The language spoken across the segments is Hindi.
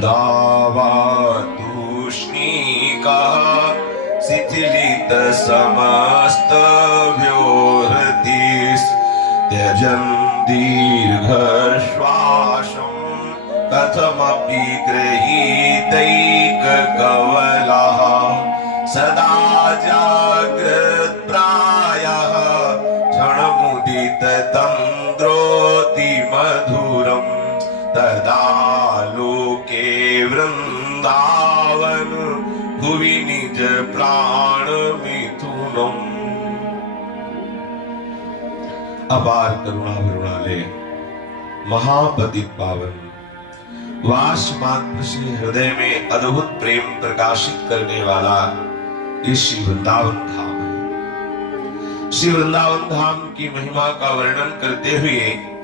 यदा वा तूष्णीकः शिथिलित समस्त व्योहृतिस् त्यजन् दीर्घश्वासं कथमपि गृहीतैककवलः सदा जागृत्प्रायः क्षणमुदिततन्द्रोति मधुरं तदा लोके वृन्दावन भुवि निज प्राण मिथुनम्। अपार करुणा विरुणालय महापतित पावन वास मात्र से हृदय में अद्भुत प्रेम प्रकाशित करने वाला ये श्री वृंदावन धाम है। श्री वृंदावन धाम की महिमा का वर्णन करते हुए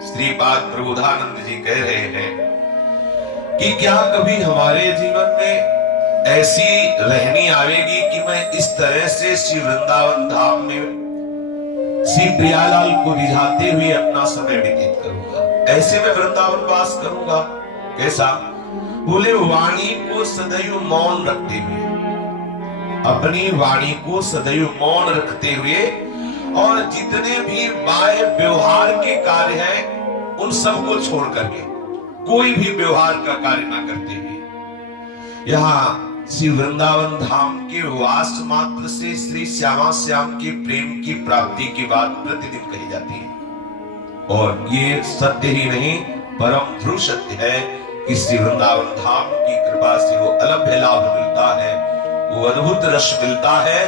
श्रीपाद प्रबोधानंद जी कह रहे हैं कि क्या कभी हमारे जीवन में ऐसी रहनी आवेगी कि मैं इस तरह से श्री वृंदावन धाम में श्री प्रियालाल को रिझाते हुए अपना समय व्यतीत करूंगा, ऐसे में वृंदावन वास करूंगा। कैसा? बोले वाणी को सदैव मौन रखते हुए, अपनी वाणी को सदैव मौन रखते हुए और जितने भी बाह्य व्यवहार के कार्य हैं उन सबको छोड़ करके कोई भी व्यवहार का कार्य ना करते हुए यहाँ श्री वृंदावन धाम के वास मात्र से श्री श्यामा श्याम के प्रेम की प्राप्ति की बात प्रतिदिन कही जाती है। और ये सत्य ही नहीं परम ध्रुव सत्य है कि श्री वृंदावन धाम की कृपा से वो अलभ्य लाभ मिलता है, वो अद्भुत रस मिलता है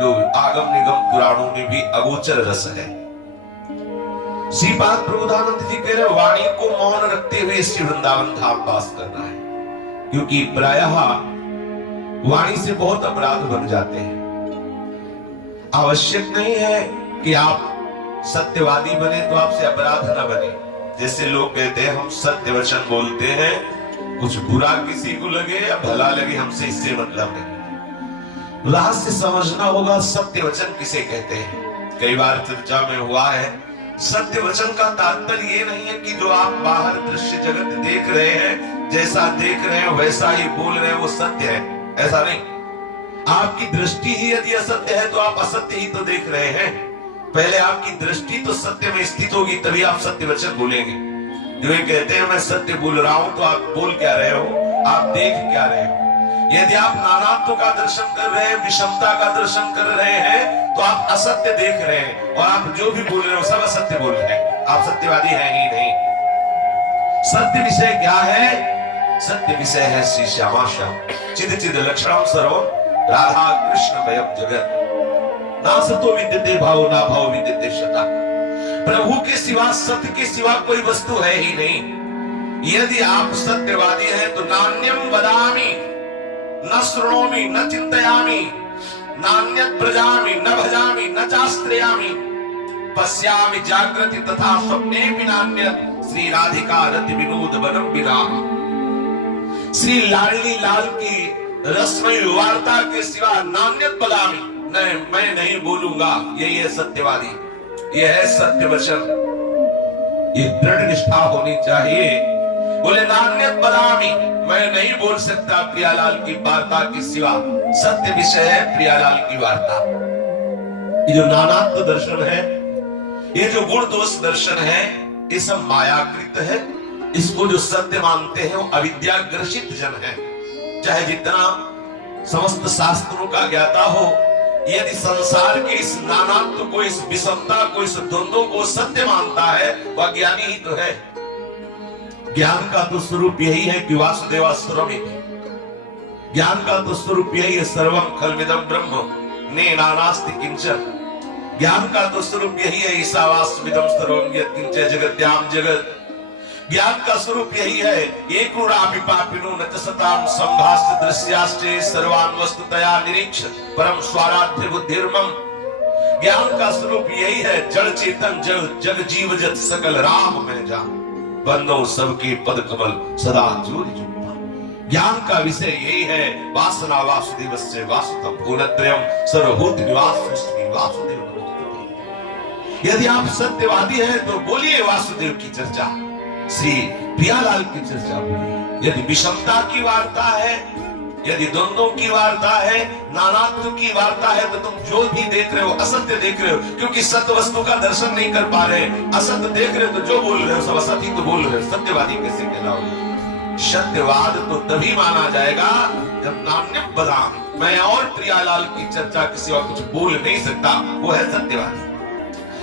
जो आगम निगम पुराणों में भी अगोचर रस है। श्रीपाद प्रबोधानंद जी कह रहे वाणी को मौन रखते हुए श्री वृंदावन धाम वास करना है, क्योंकि प्रायः वाणी से बहुत अपराध बन जाते हैं। आवश्यक नहीं है कि आप सत्यवादी बने तो आपसे अपराध न बने। जैसे लोग कहते हैं हम सत्य वचन बोलते हैं, कुछ बुरा किसी को लगे या भला लगे हमसे इससे मतलब नहीं। रहस्य समझना होगा सत्य वचन किसे कहते हैं। कई बार चर्चा में हुआ है सत्य वचन का तात्पर्य ये नहीं है कि जो आप बाहर दृश्य जगत देख रहे हैं, जैसा देख रहे हैं वैसा ही बोल रहे हैं वो सत्य है, ऐसा नहीं। आपकी दृष्टि ही यदि असत्य है तो आप असत्य ही तो देख रहे हैं। पहले आपकी दृष्टि तो सत्य में स्थित होगी तभी आप सत्य वचन बोलेंगे। जो ये कहते हैं मैं सत्य बोल रहा हूं तो आप बोल क्या रहे हो, आप देख क्या रहे हो। यदि आप नानात्व का दर्शन कर रहे हैं, विषमता का दर्शन कर रहे हैं तो आप असत्य देख रहे हैं और आप जो भी बोल रहे हो सब असत्य बोल रहे हैं, आप सत्यवादी हैं ही नहीं। सत्य विषय क्या है? सत्य विषय है श्री श्यामा श्याम चिद चिद लक्षणम सर्व राधा कृष्ण वयम जगत ना सतो विद्यते भाव ना भाव विद्यते शता। प्रभु के सिवा सत्य के सिवा कोई वस्तु है ही नहीं। यदि आप सत्यवादी हैं तो नान्यम वदामि न शृणोमि न चिंतयामि नान्यत् व्रजामि न भजामि न चास्त्रयामि पश्यामि जागृति तथा स्वप्ने नान्यत् श्री राधिका रति विनोद वनम विराम। श्री लाडली लाल की रसमयी वार्ता के सिवा नान्यत बदामी नहीं, मैं नहीं बोलूंगा। यही है सत्यवादी, यह है सत्य वचन। ये दृढ़ निष्ठा होनी चाहिए। बोले नान्यत बदामी, मैं नहीं बोल सकता प्रियालाल की वार्ता के सिवा। सत्य विषय है प्रियालाल की वार्ता। ये जो नानात्व दर्शन है, ये जो गुण दोष दर्शन है, ये सब मायाकृत है। इसको जो सत्य मानते हैं वो अविद्याग्रसित जन है। चाहे जितना समस्त शास्त्रों का ज्ञाता हो, यदि संसार के इस नानात्व को, इस विषमता को, इस द्वंद्व को सत्य मानता है वह ज्ञानी ही तो है। ज्ञान का तो स्वरूप यही है कि वासुदेवा सर्वमिति। ज्ञान का तो स्वरूप यही है सर्वम खल्विदम ब्रह्म ने नानास्ति किंचन। ज्ञान का तो स्वरूप यही है ईशावास्यमिदं सर्वं यत् किंच जगत्याम जगत। ज्ञान का स्वरूप यही है एकूणापि पापिनो न च सतां संभाष्य दृश्यास्ते सर्वान् वस्तुतया निरीक्ष परम स्वाराध्य बुद्धिर्मम। ज्ञान का स्वरूप यही है जड़ चेतन जग जीव जत सकल राम में जा बंदो सबके पद कमल सदा जोरी जुटा। ज्ञान का विषय यही है वासना वासुदेवस्य वासुतम गुणत्रयम् सर्वभूत निवास वासुदेव। यदि आप सत्यवादी हैं तो बोलिए वासुदेव की चर्चा, श्री प्रियालाल की चर्चा बोलिए। यदि विषमता की वार्ता है, यदि द्वंद्वों की वार्ता है, नानात्व की वार्ता है, तो तुम जो भी देख रहे हो असत्य देख रहे हो, क्योंकि सत्य वस्तु का दर्शन नहीं कर पा रहे। असत्य देख रहे हो तो जो बोल रहे हो सब असत्य ही तो बोल रहे हो। सत्यवादी कैसे कहलाओगे? सत्यवाद तो तभी माना जाएगा जब नान्यम बदाम, मैं और प्रियालाल की चर्चा के सिवा कुछ बोल नहीं सकता, वो है सत्यवादी।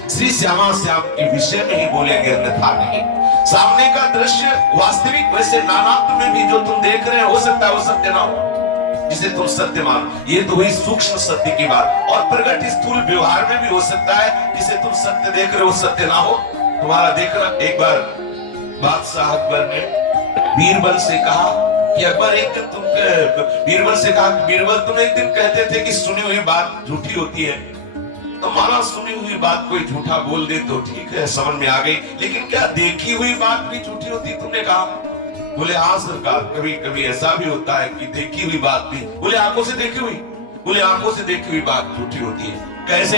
श्री श्यामा श्याम के विषय में ही बोलेंगे, अन्यथा नहीं। सामने का दृश्य वास्तविक वैसे नानात्व में भी जो तुम देख रहे हो सकता है वो सत्य ना हो, जिसे तुम सत्य मानो। ये तो हुई सूक्ष्म सत्य की बात। और प्रगट स्थूल व्यवहार में भी हो सकता है जिसे तुम सत्य देख रहे हो सत्य ना हो। तुम्हारा देखना, एक बार बादशाह अकबर ने बीरबल से कहा कि अकबर एक दिन तुम, बीरबल से कहा कि बीरबल तुम एक दिन कहते थे कि सुनी हुई बात झूठी होती है, तो माना सुनी हुई बात कोई झूठा बोल दे तो ठीक है, समझ में आ गई, लेकिन क्या देखी हुई बात भी झूठी होती? तुमने कहा। बोले हाँ सरकार, कभी कभी ऐसा भी होता है कि देखी हुई बात भी। बोले आंखों से देखी हुई? बोले आंखों से देखी हुई बात झूठी होती है। कैसे?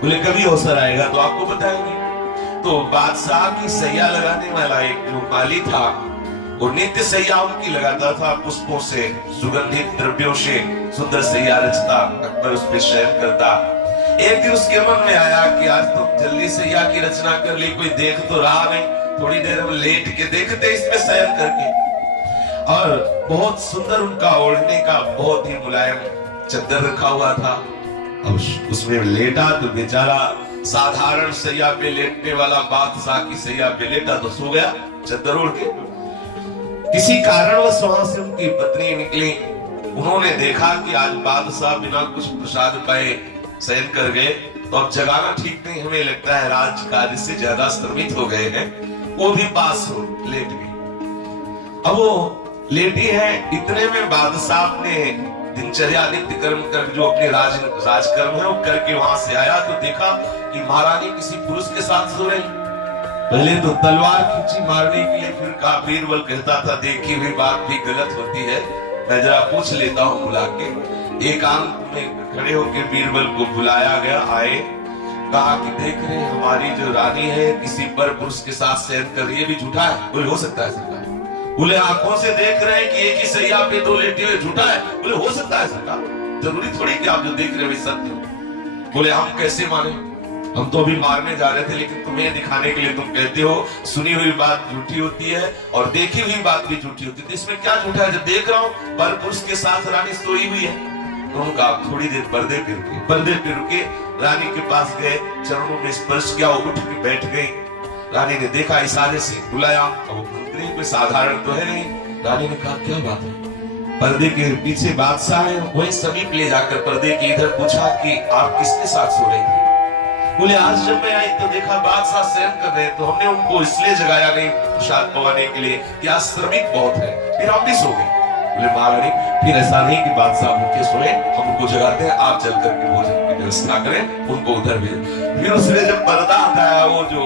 बोले कभी अवसर आएगा तो आपको बताएंगे। तो बादशाह की सैया लगाने वाला एक जो माली था, वो नित्य सैया उनकी लगाता था, पुष्पों से, सुगंधित द्रव्यों से सुंदर सैया रचता, अकबर उस पर शयन करता। एक दिन उसके मन में आया कि आज तो जल्दी सैया की रचना कर ली, कोई देख तो रहा नहीं, थोड़ी देर हम लेट के देखते इसमें शयन करके। और बहुत सुंदर उनका ओढ़ने का बहुत ही मुलायम चद्दर रखा हुआ था। अब उसमें लेटा तो बेचारा साधारण सैया पे लेटने वाला बादशाह की सैया पे लेटा तो सो गया चद्दर ओढ़ के। किसी कारणवश वहां से उनकी पत्नी निकली, उन्होंने देखा कि आज बादशाह बिना कुछ प्रसाद पाए शयन कर गए, तो अब जगाना ठीक नहीं, हमें लगता है राज कार्य से ज्यादा श्रमित हो गए हैं। वो भी पास हो लेट गई। अब वो लेटी है, इतने में बादशाह अपने दिनचर्या नित्य कर्म कर जो अपने राजकर्म है वो करके वहां से आया, तो देखा कि महारानी किसी पुरुष के साथ सो रही। पहले तो तलवार खींची मारने के लिए, फिर कहा, बीरबल कहता था देखी हुई बात भी गलत होती है, मैं जरा पूछ लेता हूँ बुला के। एक आंख में खड़े होकर बीरबल को बुलाया गया, आए, कहा कि देख रहे हमारी जो रानी है किसी पर पुरुष के साथ शयन कर रही है, भी झूठा है? बोले हो सकता है सरकार। बोले आंखों से देख रहे हैं कि एक ही सैया पे दो लेटे हुए, झूठा है? बोले हो सकता है सरकार, जरूरी थोड़ी कि आप जो देख रहे हो सत्य हो। बोले हम कैसे माने, हम तो अभी मारने जा रहे थे, लेकिन तुम्हें दिखाने के लिए तुम कहते हो सुनी हुई बात झूठी होती है और देखी हुई बात भी झूठी होती है, तो इसमें क्या झूठा है? जब देख रहा हूं पर पुरुष के साथ रानी सोई हुई है। तो उनका थोड़ी देर पर्दे पे रुके, रानी के पास गए, चरणों में स्पर्श किया, वो उठ के बैठ गई। रानी ने देखा, इशारे से बुलाया, वो मंत्री कोई साधारण तो है नहीं। रानी ने कहा क्या बात है? पर्दे के पीछे बादशाह है, वही समीप ले जाकर पर्दे के इधर पूछा कि आप किसके साथ सो रही थी? बोले आज जब मैं आई तो देखा बादशाह शयन कर रहे, तो हमने उनको इसलिए जगाया नहीं प्रसाद पवाने के लिए कि आज श्रमिक बहुत है, फिर हम भी सो गए। बोले महारानी फिर ऐसा नहीं कि बादशाह भूखे सोए, हम उनको जगाते हैं, आप चल करके भोजन की व्यवस्था करें, उनको उधर भेजें। फिर उसने जब पर्दा हटाया, वो जो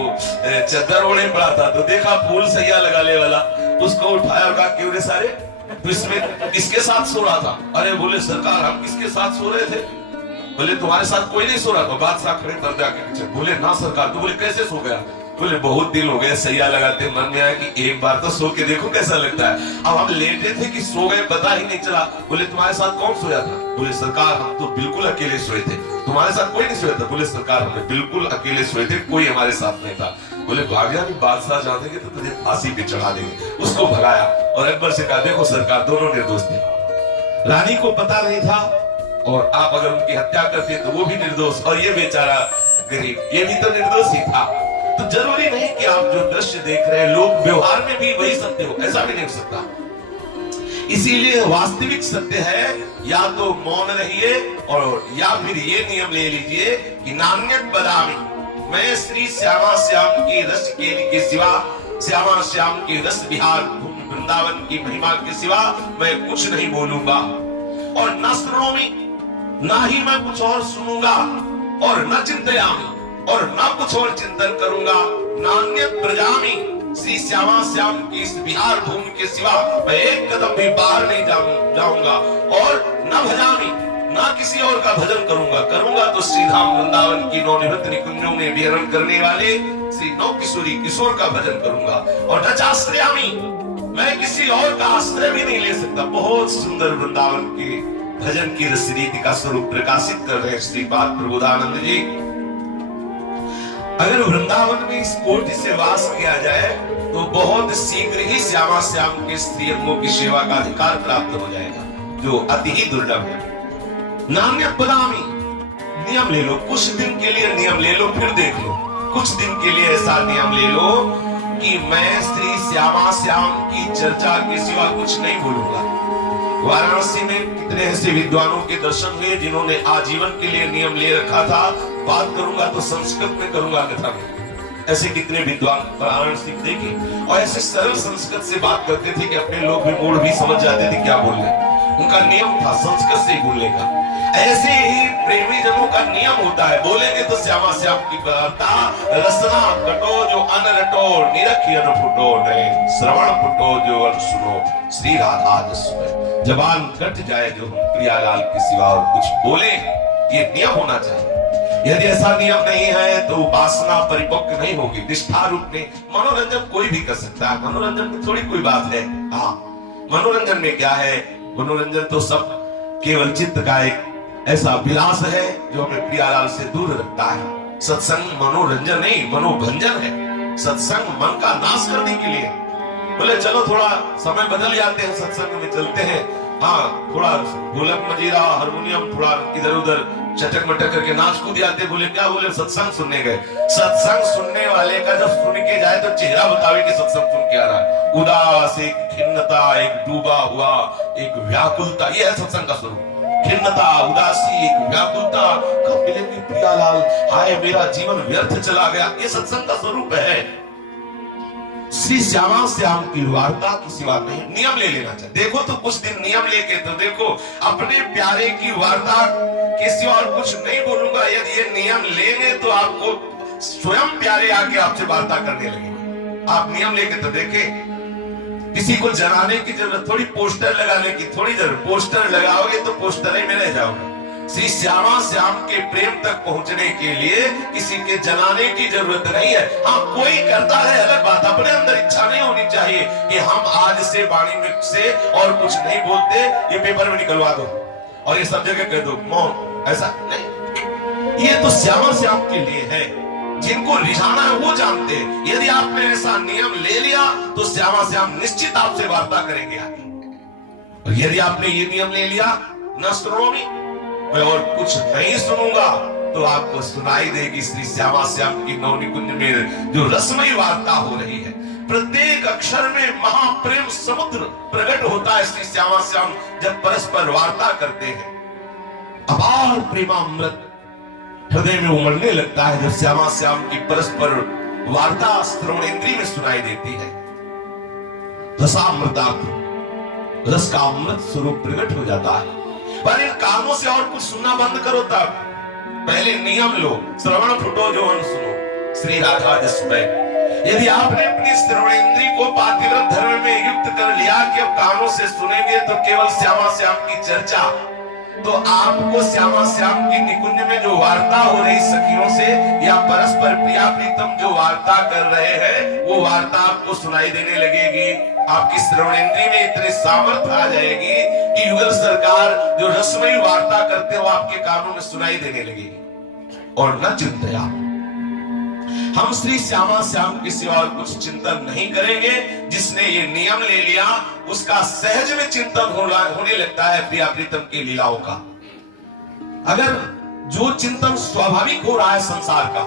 चद्दर ओढ़े पड़ा था, तो देखा फूल सैया लगाने वाला, उसको उठाया और कहा क्यों रे सारे, तो इसमें किसके साथ सो रहा था? अरे बोले सरकार हम किसके साथ सो रहे थे? बोले तुम्हारे साथ कोई नहीं सो रहा था। बादशाह खड़े पर्दा के पीछे। बोले ना सरकार। तो बोले कैसे सो गया? बोले बहुत दिन हो गए सैया लगाते, मन में आया कि एक बार तो सो के देखो कैसा लगता है। अब हम लेटे थे कि सो गए पता ही नहीं चला। बोले तुम्हारे साथ कौन सोया था? बोले सरकार हम तो बिल्कुल अकेले सोए थे। तुम्हारे साथ कोई नहीं सोया था? बोले सरकार हम बिल्कुल अकेले सोए थे, कोई हमारे साथ नहीं था। बोले भाग जा, बादशाह जानेंगे तो तुझे फांसी पे चढ़ा देंगे। उसको भगाया और अकबर से कहा देखो सरकार दोनों निर्दोष थे, रानी को पता नहीं था और आप अगर उनकी हत्या करते तो वो भी निर्दोष और ये बेचारा गरीब ये भी तो निर्दोष ही था। तो जरूरी नहीं कि आप जो दृश्य देख रहे हैं लोग व्यवहार में भी वही सत्य हो, ऐसा भी नहीं हो सकता। इसीलिए वास्तविक सत्य है या तो मौन रहिए और या फिर ये नियम ले लीजिए कि नान्यत बदामी, मैं श्री श्यामा श्याम की रस के सिवा, श्यामा श्याम की रस विहार वृंदावन की महिमा के सिवा मैं कुछ नहीं बोलूंगा और न श्रोमी, ना ही मैं कुछ और सुनूंगा और न चिंतयामी और न कुछ और चिंतन करूंगा। नान्यत ब्रजामी, श्री श्यामा श्याम की इस बिहार भूमि के सिवा मैं एक कदम भी बाहर नहीं जाऊंगा और न भजामी, ना किसी और का भजन करूंगा तो श्री धाम वृंदावन की नवनिवृत्त निकुंजों में विहरण करने वाले श्री नौ किशोरी किशोर का भजन करूंगा और न चाश्रयामी, मैं किसी और का आश्रय भी नहीं ले सकता। बहुत सुंदर वृंदावन के भजन की रस रीति का स्वरूप प्रकाशित कर रहे हैं श्रीपाद प्रबोधानंद जी। अगर वृंदावन में इस कोटि से वास किया जाए तो बहुत शीघ्र ही श्यामा श्याम के स्त्री अंगों की सेवा का अधिकार प्राप्त हो जाएगा, जो अति ही दुर्लभ है। नान्य पदामी, नियम ले लो, कुछ दिन के लिए नियम ले लो, फिर देख लो। कुछ दिन के लिए ऐसा नियम ले लो कि मैं श्री श्यामा श्याम की चर्चा के सिवा कुछ नहीं बोलूंगा। वाराणसी में कितने ऐसे विद्वानों के दर्शन हुए जिन्होंने आजीवन के लिए नियम ले रखा था, बात करूंगा तो संस्कृत में करूंगा कथा में। ऐसे कितने विद्वान वाराणसी में देखे, और ऐसे सरल संस्कृत से बात करते थे कि अपने लोग भी मूड भी समझ जाते थे क्या बोल रहे। उनका नियम था संस्कृत से बोलने का। ऐसे ही प्रेमी जनों का नियम होता है, बोलेंगे तो श्यामा श्याम की वार्ता रसना कटो जो अन रटो, निरखी अन फुटो, नहीं श्रवण फुटो जो अन सुनो, श्री राधा जस सुने। जबान कट जाए जो हम प्रियालाल के सिवा और कुछ बोले, ये नियम होना चाहिए। यदि ऐसा नियम नहीं है तो उपासना परिपक्व नहीं होगी। निष्ठा रूप में मनोरंजन कोई भी कर सकता है, मनोरंजन में थोड़ी कोई बात है। हाँ, मनोरंजन में क्या है, मनोरंजन तो सब केवल चित्त का एक ऐसा विलास है जो हमें प्रियालाल से दूर रखता है। सत्संग मनोरंजन नहीं, मनोभंजन है। सत्संग मन का नाश करने के लिए। बोले चलो थोड़ा समय बदल जाते हैं, सत्संग में चलते हैं, हाँ थोड़ा ढोलक मजीरा हारमोनियम थोड़ा इधर उधर चटक मटक करके नाच कूद जाते। बोले क्या, बोले सत्संग सुनने गए। सत्संग सुनने वाले का जब सुन के जाए तो चेहरा बतावे कि सत्संग सुन के आ रहा है। उदास, एक खिन्नता, एक डूबा हुआ, एक व्याकुलता, ये है सत्संग का स्वरूप। खिन्नता, उदासी, एक व्याकुलता, कब मिलेंगे प्रियालाल, हाय मेरा जीवन व्यर्थ चला गया, ये सत्संग का स्वरूप है। श्री श्यामा श्याम की वार्ता की सिवा नहीं, नियम ले लेना चाहिए। देखो तो कुछ दिन नियम लेके तो देखो, अपने प्यारे की वार्ता के सिवा और कुछ नहीं बोलूंगा। यदि ये नियम लेंगे तो आपको स्वयं प्यारे आके आपसे वार्ता करने लगेंगे। आप नियम लेके तो देखे, किसी को जनाने की जरूरत थोड़ी, पोस्टर लगाने की थोड़ी जरूरत। पोस्टर लगाओगे तो पोस्टर ही में रह जाओगे। श्री श्यामा श्याम के प्रेम तक पहुंचने के लिए किसी के जनाने की जरूरत नहीं है। हाँ, कोई करता है अलग बात, अपने अंदर इच्छा नहीं होनी चाहिए कि हम आज से वाणी में से और कुछ नहीं बोलते, ये पेपर में निकलवा दो और ये सब जगह कह दो मौन, ऐसा नहीं। ये तो श्यामा श्याम के लिए है, जिनको रिझाना है वो जानते हैं। यदि आपने ऐसा नियम ले लिया तो श्यामा श्याम निश्चित आपसे वार्ता करेंगे आगे। और यदि आपने ये नियम ले लिया न सुनोगी, मैं और कुछ नहीं सुनूंगा, तो आपको सुनाई देगी श्री श्यामा श्याम की नवनिकुंज में जो रसमयी वार्ता हो रही है। प्रत्येक अक्षर में महाप्रेम समुद्र प्रकट होता है। श्री श्यामा श्याम जब परस्पर वार्ता करते हैं, अपार प्रेमामृत हृदय में उमड़ने लगता है जब श्यामा श्याम की परस्पर वार्ता श्रवण इंद्रिय में सुनाई देती है। रसामृता, रस का अमृत स्वरूप प्रकट हो जाता है। पर इन कानों से और कुछ सुनना बंद करो, तब पहले नियम लो, श्रवण फुटो जो अन सुनो, श्री राधा जस सुने। यदि आपने अपनी श्रवण इंद्रिय को पातिव्रत धर्म में युक्त कर लिया कि अब कानों से सुनेंगे तो केवल श्यामा श्याम की चर्चा, तो आपको श्यामा श्याम की निकुंज में जो वार्ता हो रही सखियों से या परस्पर प्रिया प्रीतम जो वार्ता कर रहे हैं, वो वार्ता आपको सुनाई देने लगेगी। आपकी श्रवण इंद्रिय में इतने सामर्थ्य आ जाएगी कि युगल सरकार जो रसमयी वार्ता करते हो आपके कानों में सुनाई देने लगेगी। और न चिंतया, हम श्री श्यामा श्याम के सिवा और कुछ चिंतन नहीं करेंगे। जिसने ये नियम ले लिया उसका सहज में चिंतन होने लगता है प्रिया प्रीतम की लीलाओं का। अगर जो चिंतन स्वाभाविक हो रहा है संसार का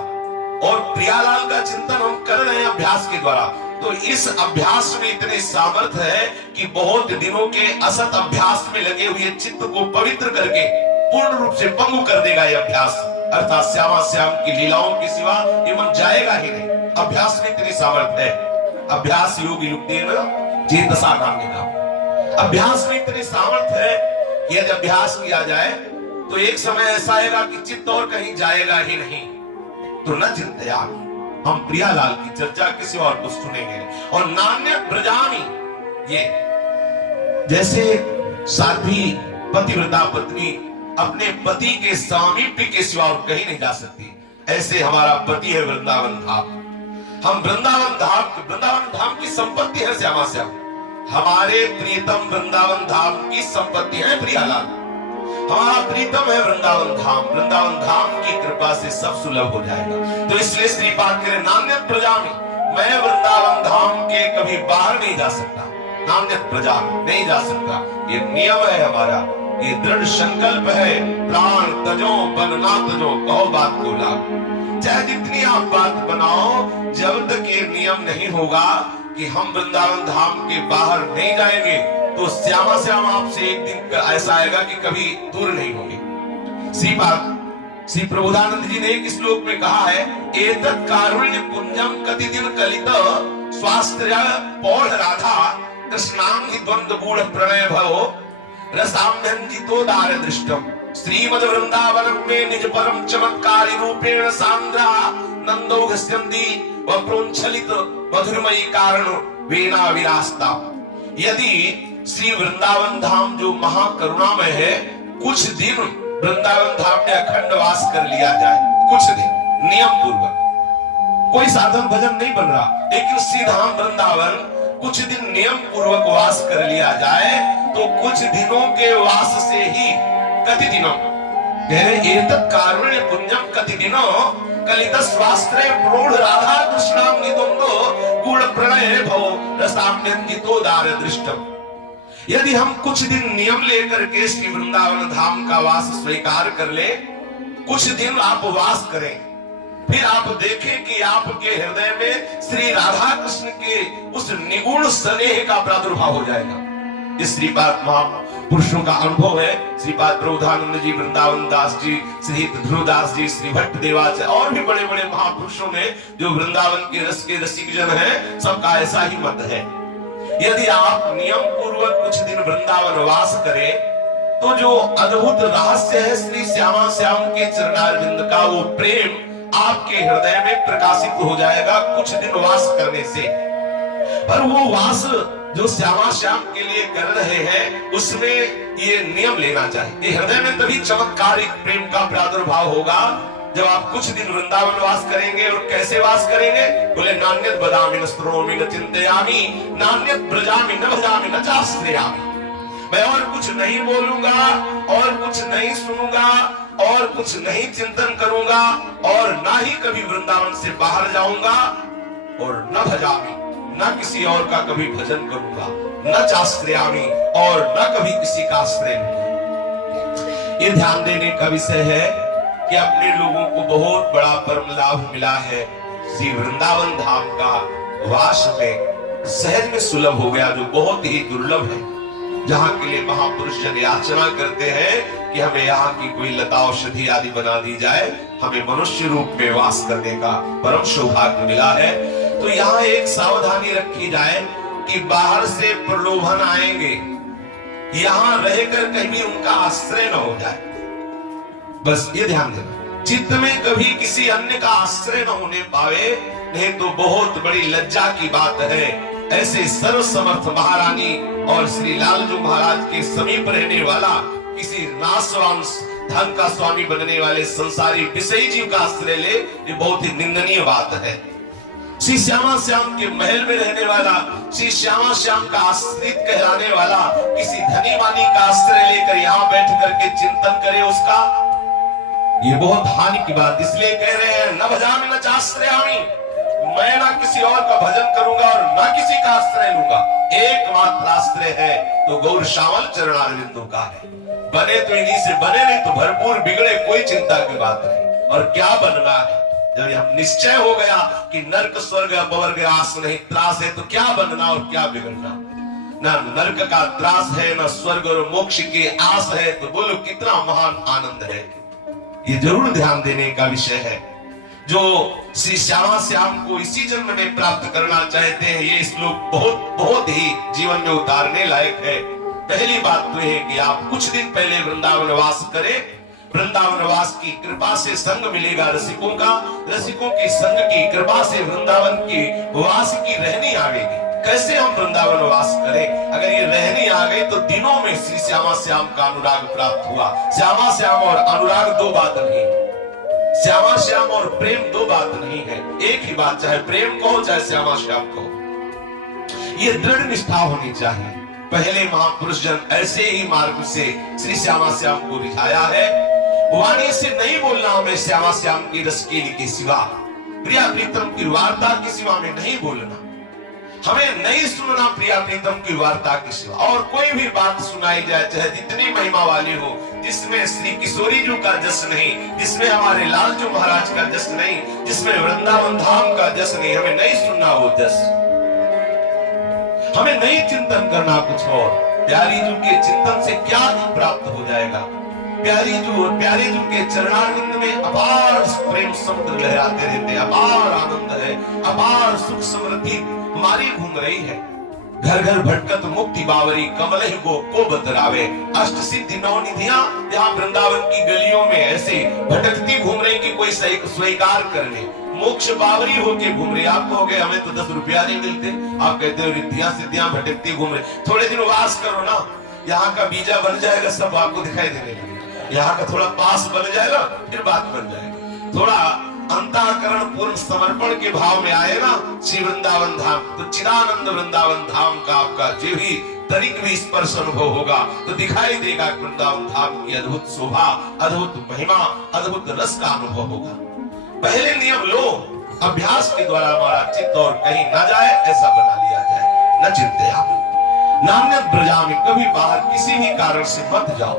और प्रियालाल का चिंतन हम कर रहे हैं अभ्यास के द्वारा, तो इस अभ्यास में इतने सामर्थ्य है कि बहुत दिनों के असत अभ्यास में लगे हुए चित्त को पवित्र करके पूर्ण रूप से पंगु कर देगा ये अभ्यास। अर्थात श्यामा श्याम की लीलाओं के सिवा ये मन जाएगा ही नहीं। अभ्यास में इतनी सामर्थ्य है। अभ्यास योग युक्तेन चेतसा नाम्य का। अभ्यास में इतनी सामर्थ्य है कि यदि अभ्यास किया जाए तो एक समय ऐसा आएगा कि चित्त और कहीं जाएगा ही नहीं। तो न चिंतया, हम प्रियालाल की चर्चा किसी और को सुनेंगे। और नान्य ब्रजामी, ये जैसे साध्वी पतिव्रता पत्नी अपने पति के सामीप्य के सिवा और कहीं नहीं जा सकती, ऐसे हमारा पति है वृंदावन धाम। हम वृंदावन धाम की संपत्ति है श्यामा श्याम। हमारे प्रीतम वृंदावन धाम की संपत्ति है प्रियालाल। हमारा प्रीतम है वृंदावन धाम। वृंदावन धाम की कृपा से सब सुलभ हो जाएगा। तो इसलिए श्रीपाद कह रहे नान्यत प्रजा में, मैं वृंदावन धाम के कभी बाहर नहीं जा सकता, नान्यत प्रजा में नहीं जा सकता। ये नियम है हमारा, ये दृढ़ संकल्प है। प्राण तजो बन ना तजो, कहो बात को लाभ। चाहे जितनी आप बात बनाओ, जब तक ये नियम नहीं होगा कि हम वृंदावन धाम के बाहर नहीं जाएंगे, तो श्यामा श्याम आपसे एक दिन ऐसा आएगा कि कभी दूर नहीं होंगे। श्री प्रबोधानंद जी ने एक श्लोक में कहा है, एतत् कारुण्य पुंजम कति दिन कलित स्वास्थ्य पौढ़ राधा कृष्णांगी द्वंद्व बूढ़ प्रणय भव रसाम्यंजितो दार दृष्टम श्रीमद वृंदावनम में निज परम चमत्कारी रूपेण सांद्रा नंदो घस्यन्ति व प्रोंछलित मधुरमयी कारण वीणा विरास्ता। यदि श्री वृंदावन धाम जो महाकरुणामय है, कुछ दिन वृंदावन धाम में अखंड वास कर लिया जाए, कुछ दिन नियम पूर्वक, कोई साधन भजन नहीं बन रहा, लेकिन श्री धाम वृंदावन कुछ दिन नियम पूर्वक वास कर लिया जाए, तो कुछ दिनों के वास से ही कति दिनों एतत् कारुण्य पुंजम कति दिनों कलित स्वास्त्रे प्रौढ़ राधा कृष्णांगी द्वंद्व गुण प्रणय भव रसाम्यंजितो दार दृष्टम। यदि हम कुछ दिन नियम लेकर के श्री वृंदावन धाम का वास स्वीकार कर ले, कुछ दिन आप वास करें, फिर आप देखें कि आपके हृदय में श्री राधा कृष्ण के उस निगुण स्नेह का प्रादुर्भाव हो जाएगा। इस श्रीपाद महापुरुषों का अनुभव है। श्रीपाद प्रबोधानंद जी, वृंदावन दास जी, श्री ध्रुवदास जी, श्री भट्ट देवाचार्य और भी बड़े बड़े महापुरुषों ने जो वृंदावन के रस के रसिक जन हैं, सबका ऐसा ही मत है। यदि आप नियम पूर्वक कुछ दिन वृंदावन वास करें, तो जो अद्भुत रहस्य है श्री श्यामा श्याम के चरणारविंद का, वो प्रेम आपके हृदय में प्रकाशित हो जाएगा कुछ दिन वास करने से। पर वो वास जो श्यामा श्याम के लिए कर रहे हैं, उसमें ये नियम लेना चाहिए। हृदय में तभी चमत्कारिक प्रेम का प्रादुर्भाव होगा जब आप कुछ दिन वृंदावन वास करेंगे। और कैसे वास करेंगे? बोले नान्यत बदामि न स्तोमि न चिंतयामि नान्यत ब्रजामि न भजामि न चाश्रयामि। मैं और कुछ नहीं बोलूंगा, और कुछ नहीं सुनूंगा, और कुछ नहीं चिंतन करूंगा, और ना ही कभी वृंदावन से बाहर जाऊंगा, और न भजामि, न किसी और का कभी भजन करूंगा, न चाश्रयामि, और न कभी किसी का आश्रय लूंगा। ये ध्यान देने का विषय है कि अपने लोगों को बहुत बड़ा परम लाभ मिला है। श्री वृंदावन धाम का वास में सहज में सुलभ हो गया, जो बहुत ही दुर्लभ है। जहाँ के लिए महापुरुष जन याचना करते हैं कि हमें यहाँ की कोई लता औषधि आदि बना दी जाए, हमें मनुष्य रूप में वास करने का परम सौभाग्य मिला है। तो यहाँ एक सावधानी रखी जाए कि बाहर से प्रलोभन आएंगे, यहाँ रहकर कहीं भी उनका आश्रय न हो जाए। बस ये ध्यान देना, चित्त में कभी किसी अन्य का आश्रय न होने पावे, नहीं तो बहुत बड़ी लज्जा की बात है। ऐसे सर्व समर्थ महारानी और श्री लालजू महाराज के समीप रहने वाला, किसी नाशवान धन का स्वामी बनने वाले संसारी विषयी जीव का आश्रय ले, ये बहुत ही निंदनीय बात है। श्री श्यामा श्याम के महल में रहने वाला, श्री श्यामा श्याम का आश्रित कहलाने वाला किसी धनी वानी का आश्रय लेकर यहाँ बैठ करके चिंतन करे उसका, ये बहुत हानि की बात। इसलिए कह रहे हैं न भजामि न चाश्रयामि, मैं ना किसी और का भजन करूंगा और ना किसी का आश्रय लूंगा। एकमात्र आश्रय है तो गौर श्यामल चरणारविंदों का है। बने तो इन्हीं से बने, नहीं तो भरपूर बिगड़े, कोई चिंता की बात नहीं। और क्या बनना है? जब हम निश्चय हो गया कि नरक स्वर्ग अपवर्ग आस नहीं त्रास है, तो क्या बनना और क्या बिगड़ना? ना नरक का त्रास है, ना स्वर्ग और मोक्ष की आस है, तो बोलो कितना महान आनंद है। ये जरूर ध्यान देने का विषय है। जो श्री श्यामा श्याम को इसी जन्म में प्राप्त करना चाहते हैं, ये श्लोक बहुत बहुत ही जीवन में उतारने लायक है। पहली बात तो है कि आप कुछ दिन पहले वृंदावन वास करें। वृंदावन वास की कृपा से संग मिलेगा रसिकों का, रसिकों की संग की कृपा से वृंदावन की वास की रहनी आवेगी। कैसे हम वृंदावन वास करें? अगर ये रहनी आ गई तो दिनों में श्री श्यामा श्याम का अनुराग प्राप्त हुआ। श्यामा श्याम और अनुराग दो बात नहीं, श्यामा श्याम और प्रेम दो बात नहीं है, एक ही बात। चाहे प्रेम कहो चाहे श्यामा श्याम कहो, ये दृढ़ निष्ठा होनी चाहिए। पहले महापुरुष जन ऐसे ही मार्ग से श्री श्यामा श्याम को रिझाया है। वाणी से नहीं बोलना हमें श्यामा श्याम की रसकेली के सिवा, प्रिया प्रीतम की वार्ता के सिवा में नहीं बोलना, हमें नहीं सुनना प्रिया प्रीतम की वार्ता के सिवा। और कोई भी बात सुनाई जाए चाहे जितनी महिमा वाली हो, जिसमें श्री किशोरी जी का जस नहीं, जिसमें हमारे लालजू महाराज का जस नहीं, जिसमें वृंदावन धाम का जस नहीं, हमें नहीं सुनना वो जस। हमें नहीं चिंतन करना कुछ और। प्यारी जी के चिंतन से क्या प्राप्त हो जाएगा? प्यारी जी के चरणारविंद में अपार प्रेम समुद्र लहराते रहते हैं, अपार आनंद है, अपार सुख समृद्धि हमारी घूम रही है। घर घर भटकत मुक्ति बावरी, कमल ही को बतरावे। अष्ट सिद्धि नौ निधियां यहाँ वृंदावन की गलियों में ऐसे भटकती घूम रही कि कोई स्वीकार कर ले। मोक्ष बावरी होके घूम रही। आप कहोगे हमें तो 10 रुपया नहीं मिलते, आप कहते हो रिद्धियां सिद्धियां भटकती घूम रही। थोड़े दिन वास करो ना, यहाँ का बीजा बन जाएगा, सब आपको दिखाई देने लगेगा। यहाँ का थोड़ा पास बन जाएगा, फिर बात बन जाएगी। थोड़ा अंतःकरण पूर्ण समर्पण के भाव में आए ना श्री वृंदावन धाम, तो चिदानंद वृंदावन धाम का आपका जो भी तनिक भी स्पर्श अनुभव होगा तो दिखाई देगा वृंदावन धाम की अद्भुत शोभा, अद्भुत महिमा, अद्भुत रस का अनुभव होगा। पहले नियम लो, अभ्यास के द्वारा हमारा चित्त और कहीं ना जाए ऐसा बना लिया जाए। न चिंतयामि नान्यत् ब्रजामि, कभी बाहर किसी भी कारण से मत जाओ।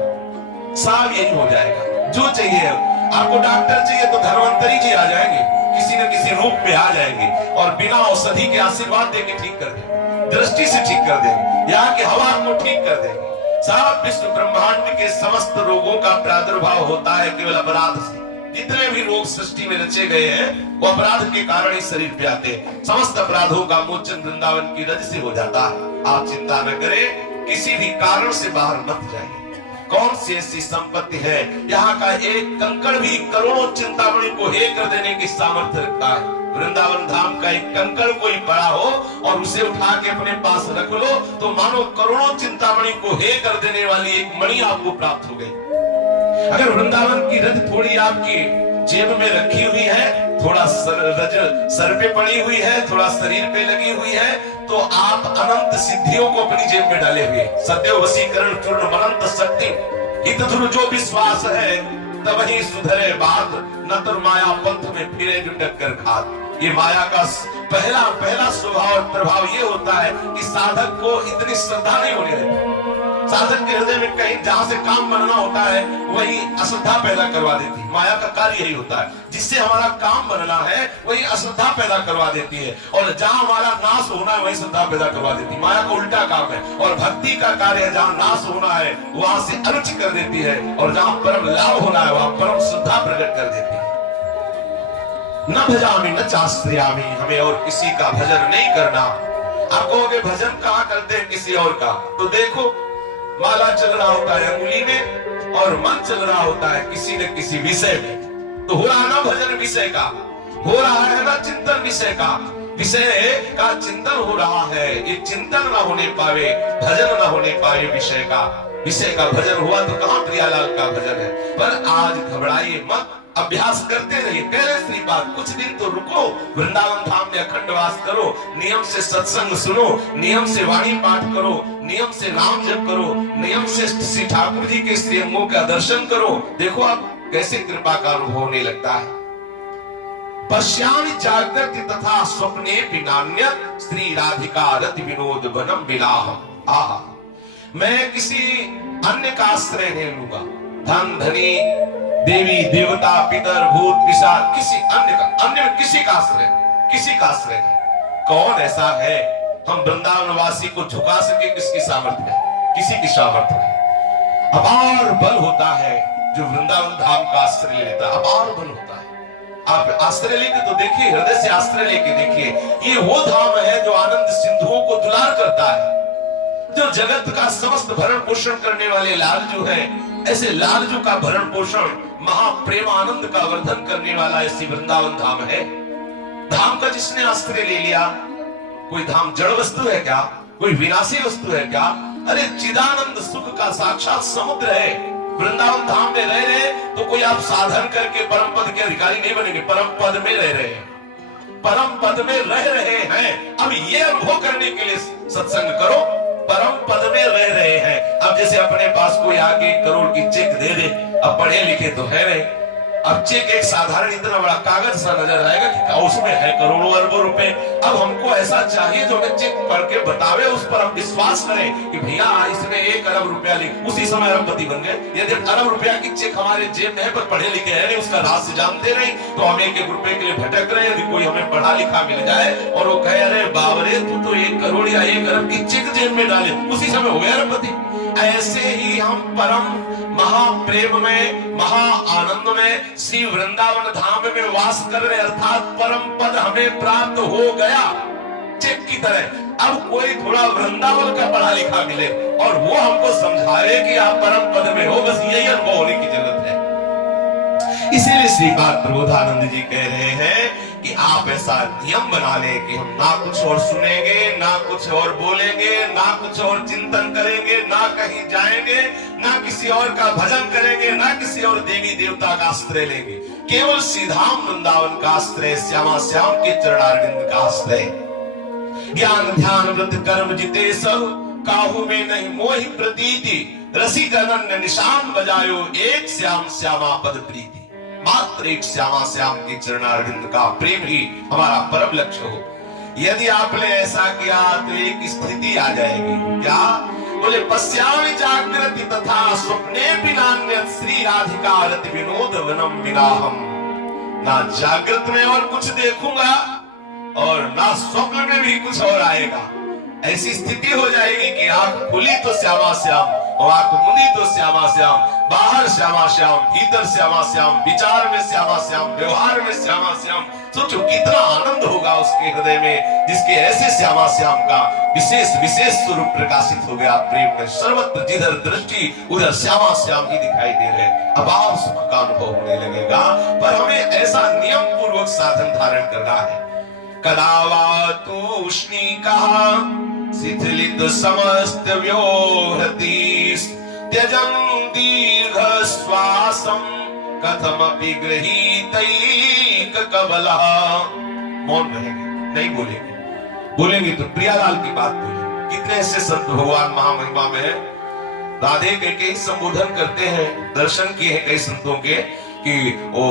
साफ यही हो जाएगा। जो चाहिए आपको, डॉक्टर चाहिए तो धर्मंतरी जी आ जाएंगे, किसी न किसी रूप में आ जाएंगे और बिना औषधि के आशीर्वाद देके ठीक कर देंगे, दृष्टि से ठीक कर देंगे, यहाँ के हवा को ठीक कर देंगे। सारा विश्व ब्रह्मांड के समस्त रोगों का प्रादुर्भाव होता है केवल अपराध से। जितने भी रोग सृष्टि में रचे गए हैं वो अपराध के कारण ही शरीर पे आते हैं। समस्त अपराधों का मोचन वृंदावन की रज से हो जाता है। आप चिंता न करें, किसी भी कारण से बाहर मत जाइए। कौन सी ऐसी संपत्ति है, यहाँ का एक कंकड़ भी करोड़ों चिंतामणि को हे कर देने की सामर्थ्य रखता है। वृंदावन धाम का एक कंकड़ कोई पड़ा हो और उसे उठा के अपने पास रख लो तो मानो करोड़ों चिंतामणि को हे कर देने वाली एक मणि आपको प्राप्त हो गई। अगर वृंदावन की रज थोड़ी आपकी जेब में रखी हुई है, थोड़ा रज सर पे पड़ी हुई है, थोड़ा शरीर पे लगी हुई है, तो आप अनंत सिद्धियों को अपनी जेब में डाले हुए। सदैव वशीकरण चूर्ण अनंत शक्ति हितधुर जो विश्वास है तब ही सुधरे बात, न तो माया पंथ में फिरे जो टक्कर खात। ये माया का पहला स्वभाव और प्रभाव ये होता है कि साधक को इतनी श्रद्धा नहीं होने देती। साधक के हृदय में कहीं जहां से काम बनना होता है वही अश्रद्धा पैदा करवा देती है। माया का कार्य यही होता है, जिससे हमारा काम बनना है वही अश्रद्धा पैदा करवा देती है, और जहां हमारा नाश होना है वही श्रद्धा पैदा करवा देती है। माया का उल्टा काम है। और भक्ति का कार्य है, जहां नाश होना है वहां से अरुचि कर देती है, और जहां परम लाभ होना है वहां परम श्रद्धा प्रकट कर देती है। न भजामि न चाश्रयामि, हमें और किसी का भजन नहीं करना। आप कहोगे भजन कहाँ करते हैं किसी और का, तो देखो माला चल रहा होता है अंगुली में और मन चल रहा होता है किसी न किसी विषय में। तो हो रहा है ना भजन विषय का, हो रहा है ना चिंतन विषय का, विषय का चिंतन हो रहा है। ये चिंतन ना होने पावे, भजन ना होने पावे विषय का भजन हुआ तो कहां प्रियालाल का भजन है। पर आज घबराइए मत, अभ्यास करते रहिए। कह रहे श्रीपाद कुछ दिन तो रुको, वृंदावन धाम में अखंड वास करो, नियम से सत्संग सुनो, नियम से वाणी पाठ करो, नियम से नाम जप करो, नियम से श्री ठाकुर जी के श्री अंगों का दर्शन करो। देखो आप कैसे कृपा का अनुभव होने लगता है। पश्यामि जागृति तथा स्वप्ने नान्यत् श्री राधिका रति विनोद वनम विलाहम्। आहा, मैं किसी अन्य का आश्रय नहीं लूंगा। धन धनी देवी देवता पितर भूत पिशाच किसी अन्य किसी का आश्रय नहीं। कौन ऐसा है हम वृंदावन वासी को झुका सके? किसकी सामर्थ्य है? किसी की सामर्थ्य नहीं। अपार बल होता है जो वृंदावन धाम का आश्रय लेता है, अपार बल होता है। आप आश्रय लेके तो देखिए, हृदय से आश्रय लेके देखिए, ये वो धाम है जो आनंद सिंधुओं को दुलार करता है, जो जगत का समस्त भरण पोषण करने वाले लालजू है। ऐसे लालजू का भरण पोषण महाप्रेम आनंद का वर्धन करने वाला ऐसी वृंदावन धाम है। धाम का जिसने आश्रय ले लिया, कोई धाम जड़ वस्तु है क्या? कोई विनाशी वस्तु है क्या? अरे चिदानंद सुख का साक्षात समुद्र है। वृंदावन धाम में रह रहे तो कोई आप साधन करके परम पद के अधिकारी नहीं बनेंगे, परम पद में रह रहे हैं। परम पद में रह रहे हैं। अब ये अनुभव करने के लिए सत्संग करो, परम पद में रह रहे हैं। अब जैसे अपने पास कोई आके 1 करोड़ की चेक दे दे, अब पढ़े लिखे तो है नहीं, अब चेक एक साधारण इतना बड़ा कागज सा नजर आएगा कि उसमें है करोड़ों अरबों रुपए। अब हमको ऐसा चाहिए जो हमें चेक पढ़ के बतावे, उस पर हम विश्वास करें कि भैया इसने 1 अरब रुपया लिख, उसी समय अरबपति बन गए। यदि अरब रुपया की चेक हमारे जेब में है पर पढ़े लिखे है नहीं, उसका राज जानते नहीं, तो हम 1-1 रुपए के लिए भटक रहे। यदि कोई हमें पढ़ा लिखा मिल जाए और वो कहे अरे बाबरे तू तो 1 करोड़ या 1 अरब की चेक जेब में डाले, उसी समय हो गया अरबपति। ऐसे ही हम परम महाप्रेम में, महा आनंद में, श्री वृंदावन धाम में वास कर रहे, अर्थात परम पद हमें प्राप्त हो गया चेक की तरह। अब कोई थोड़ा वृंदावन का पढ़ा लिखा मिले और वो हमको समझाए कि आप परम पद में हो, बस यही अनुभव होने की जरूरत है। इसीलिए श्रीपाद प्रबोधानंद जी कह रहे हैं कि आप ऐसा नियम बना लें कि हम ना कुछ और सुनेंगे, ना कुछ और बोलेंगे, ना कुछ और चिंतन करेंगे, ना कहीं जाएंगे, ना किसी और का भजन करेंगे, ना किसी और देवी देवता का आश्रय लेंगे, केवल सीधाम वृंदावन का आश्रय, श्यामा श्याम के चरणारविंद का आश्रय। ज्ञान ध्यान व्रत कर्म जिते सब, काहू में नहीं मोहि प्रतीति, रसिक अनन्य निशान बजायो, एक श्याम श्यामा पद प्रीति। मात्र एक श्यामा श्याम के चरणारविंद का प्रेम ही हमारा परम लक्ष्य हो। यदि आपने ऐसा किया तो एक स्थिति आ जाएगी, क्या बोले, पश्यामि जागृति तथा स्वप्ने बिनान्य श्री राधिका रति विनोद वनम विनाहम। ना जागृत में और कुछ देखूंगा और ना स्वप्न में भी कुछ और आएगा। ऐसी स्थिति हो जाएगी कि आंख खुली तो श्यामा श्याम और आंख मुंदी तो श्यामा श्याम, बाहर श्यामा श्याम, भीतर श्यामा श्याम, विचार में श्यामा श्याम, व्यवहार में श्यामा श्याम। सोचो कितना आनंद होगा उसके हृदय में जिसके ऐसे श्यामा श्याम का विशेष स्वरूप प्रकाशित हो गया प्रेम में। सर्वत्र जिधर दृष्टि उधर श्यामा श्याम ही दिखाई दे रहे, अभाव सुख का अनुभव होने लगेगा। पर हमें ऐसा नियम पूर्वक साधन धारण करना है। कदावा तूष्णी कहा शिथिलित समस्त व्योहतीस, त्यजं दीर्घ श्वासम कथमपि गृहीतैक कबलः। मौन रहेंगे, नहीं बोलेंगे, बोलेंगे तो प्रियालाल की बात बोलेंगे। कितने ऐसे संत भगवान महामहिमा में है, राधे के संबोधन करते हैं, दर्शन किए हैं कई संतों के कि ओ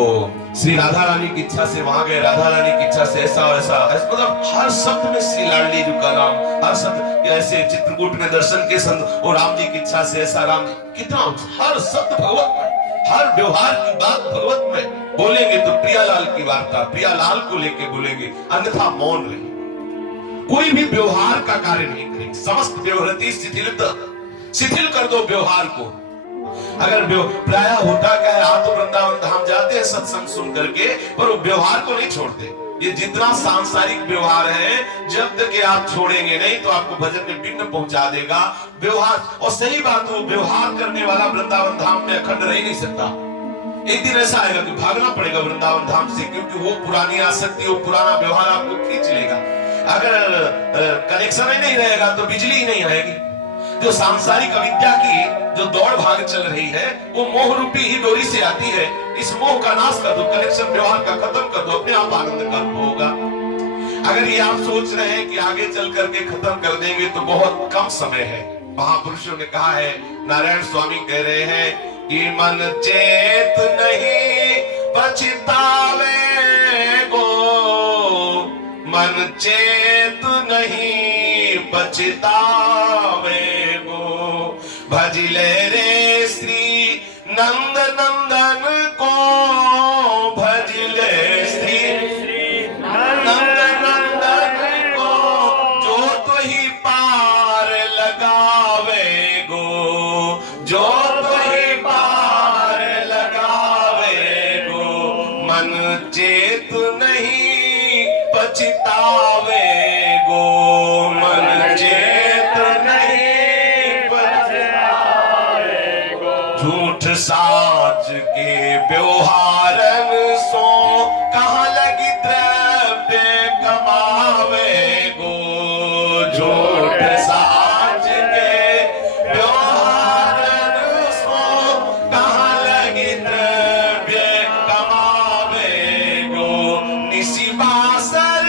श्री राधा रानी की इच्छा से वहां गए, राधा रानी की इच्छा से ऐसा ऐसा, मतलब हर शब्द में श्री लाडली जी का नाम, हर शब्द ऐसे चित्रकूट में दर्शन के संत और राम जी की इच्छा से ऐसा, राम जी कितना, हर शब्द भगवत में, हर व्यवहार की बात भगवत में। बोलेंगे तो प्रियालाल की वार्ता प्रियालाल को लेके बोलेंगे, अन्यथा मौन रहे, कोई भी व्यवहार का कार्य नहीं करेंगे। समस्त व्यवहृति शिथिल कर दो व्यवहार को। अगर प्राय होता क्या है, आप तो वृंदावन धाम जाते हैं सत्संग सुन करके, पर वो व्यवहार को नहीं छोड़ते। ये जितना सांसारिक व्यवहार है, जब तक ये आप छोड़ेंगे नहीं तो आपको भजन में विघ्न पहुंचा देगा व्यवहार। और सही बात हो, व्यवहार करने वाला वृंदावन धाम में अखंड रह नहीं सकता। एक दिन ऐसा आएगा कि भागना पड़ेगा वृंदावन धाम से, क्योंकि वो पुरानी आसक्ति, वो पुराना व्यवहार आपको खींच लेगा। अगर कनेक्शन ही नहीं रहेगा तो बिजली ही नहीं आएगी। जो सांसारिक अविद्या की जो दौड़ भाग चल रही है, वो मोह रूपी ही डोरी से आती है। इस मोह का नाश कर दो, कनेक्शन व्यवहार का खत्म कर दो, अपने आप आनंद का अनुभव होगा। अगर ये आप सोच रहे हैं कि आगे चल करके खत्म कर देंगे तो बहुत कम समय है। महापुरुषों ने कहा है, नारायण स्वामी कह रहे हैं कि मन चेत नहीं पछतावे गो, मन चेत नहीं पछतावे गो, भजिले रे श्री नंद नंदन को, भजिले श्री नंद नंदन को, जो तो ही पार लगावे गो, जो तो ही पार लगावे गो, मन चेत नहीं पछतावे गो, मन चेत नहीं पछतावे गो। झूठ साच के व्यवहारन सो, कहाँ लगी द्रव्य कमावे गो, झूठ साच के व्यवहारन सो, कहाँ लगी द्रव्य कमावे गो, निसी बासर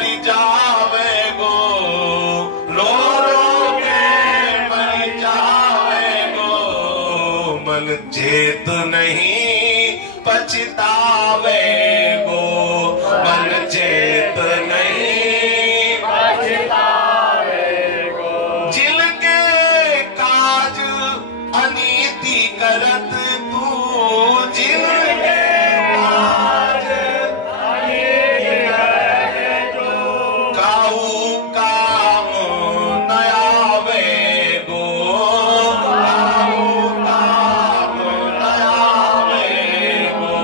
मर जावे गो, रो रो के मर जावे गो, मन चेत नहीं पछतावे गो, मन चेत नहीं पछतावे गो। जिनके काज अनीति करत तू, जिनके काज अनीति करत तू, काहू काम न आवे गो, काहू काम न आवे गो।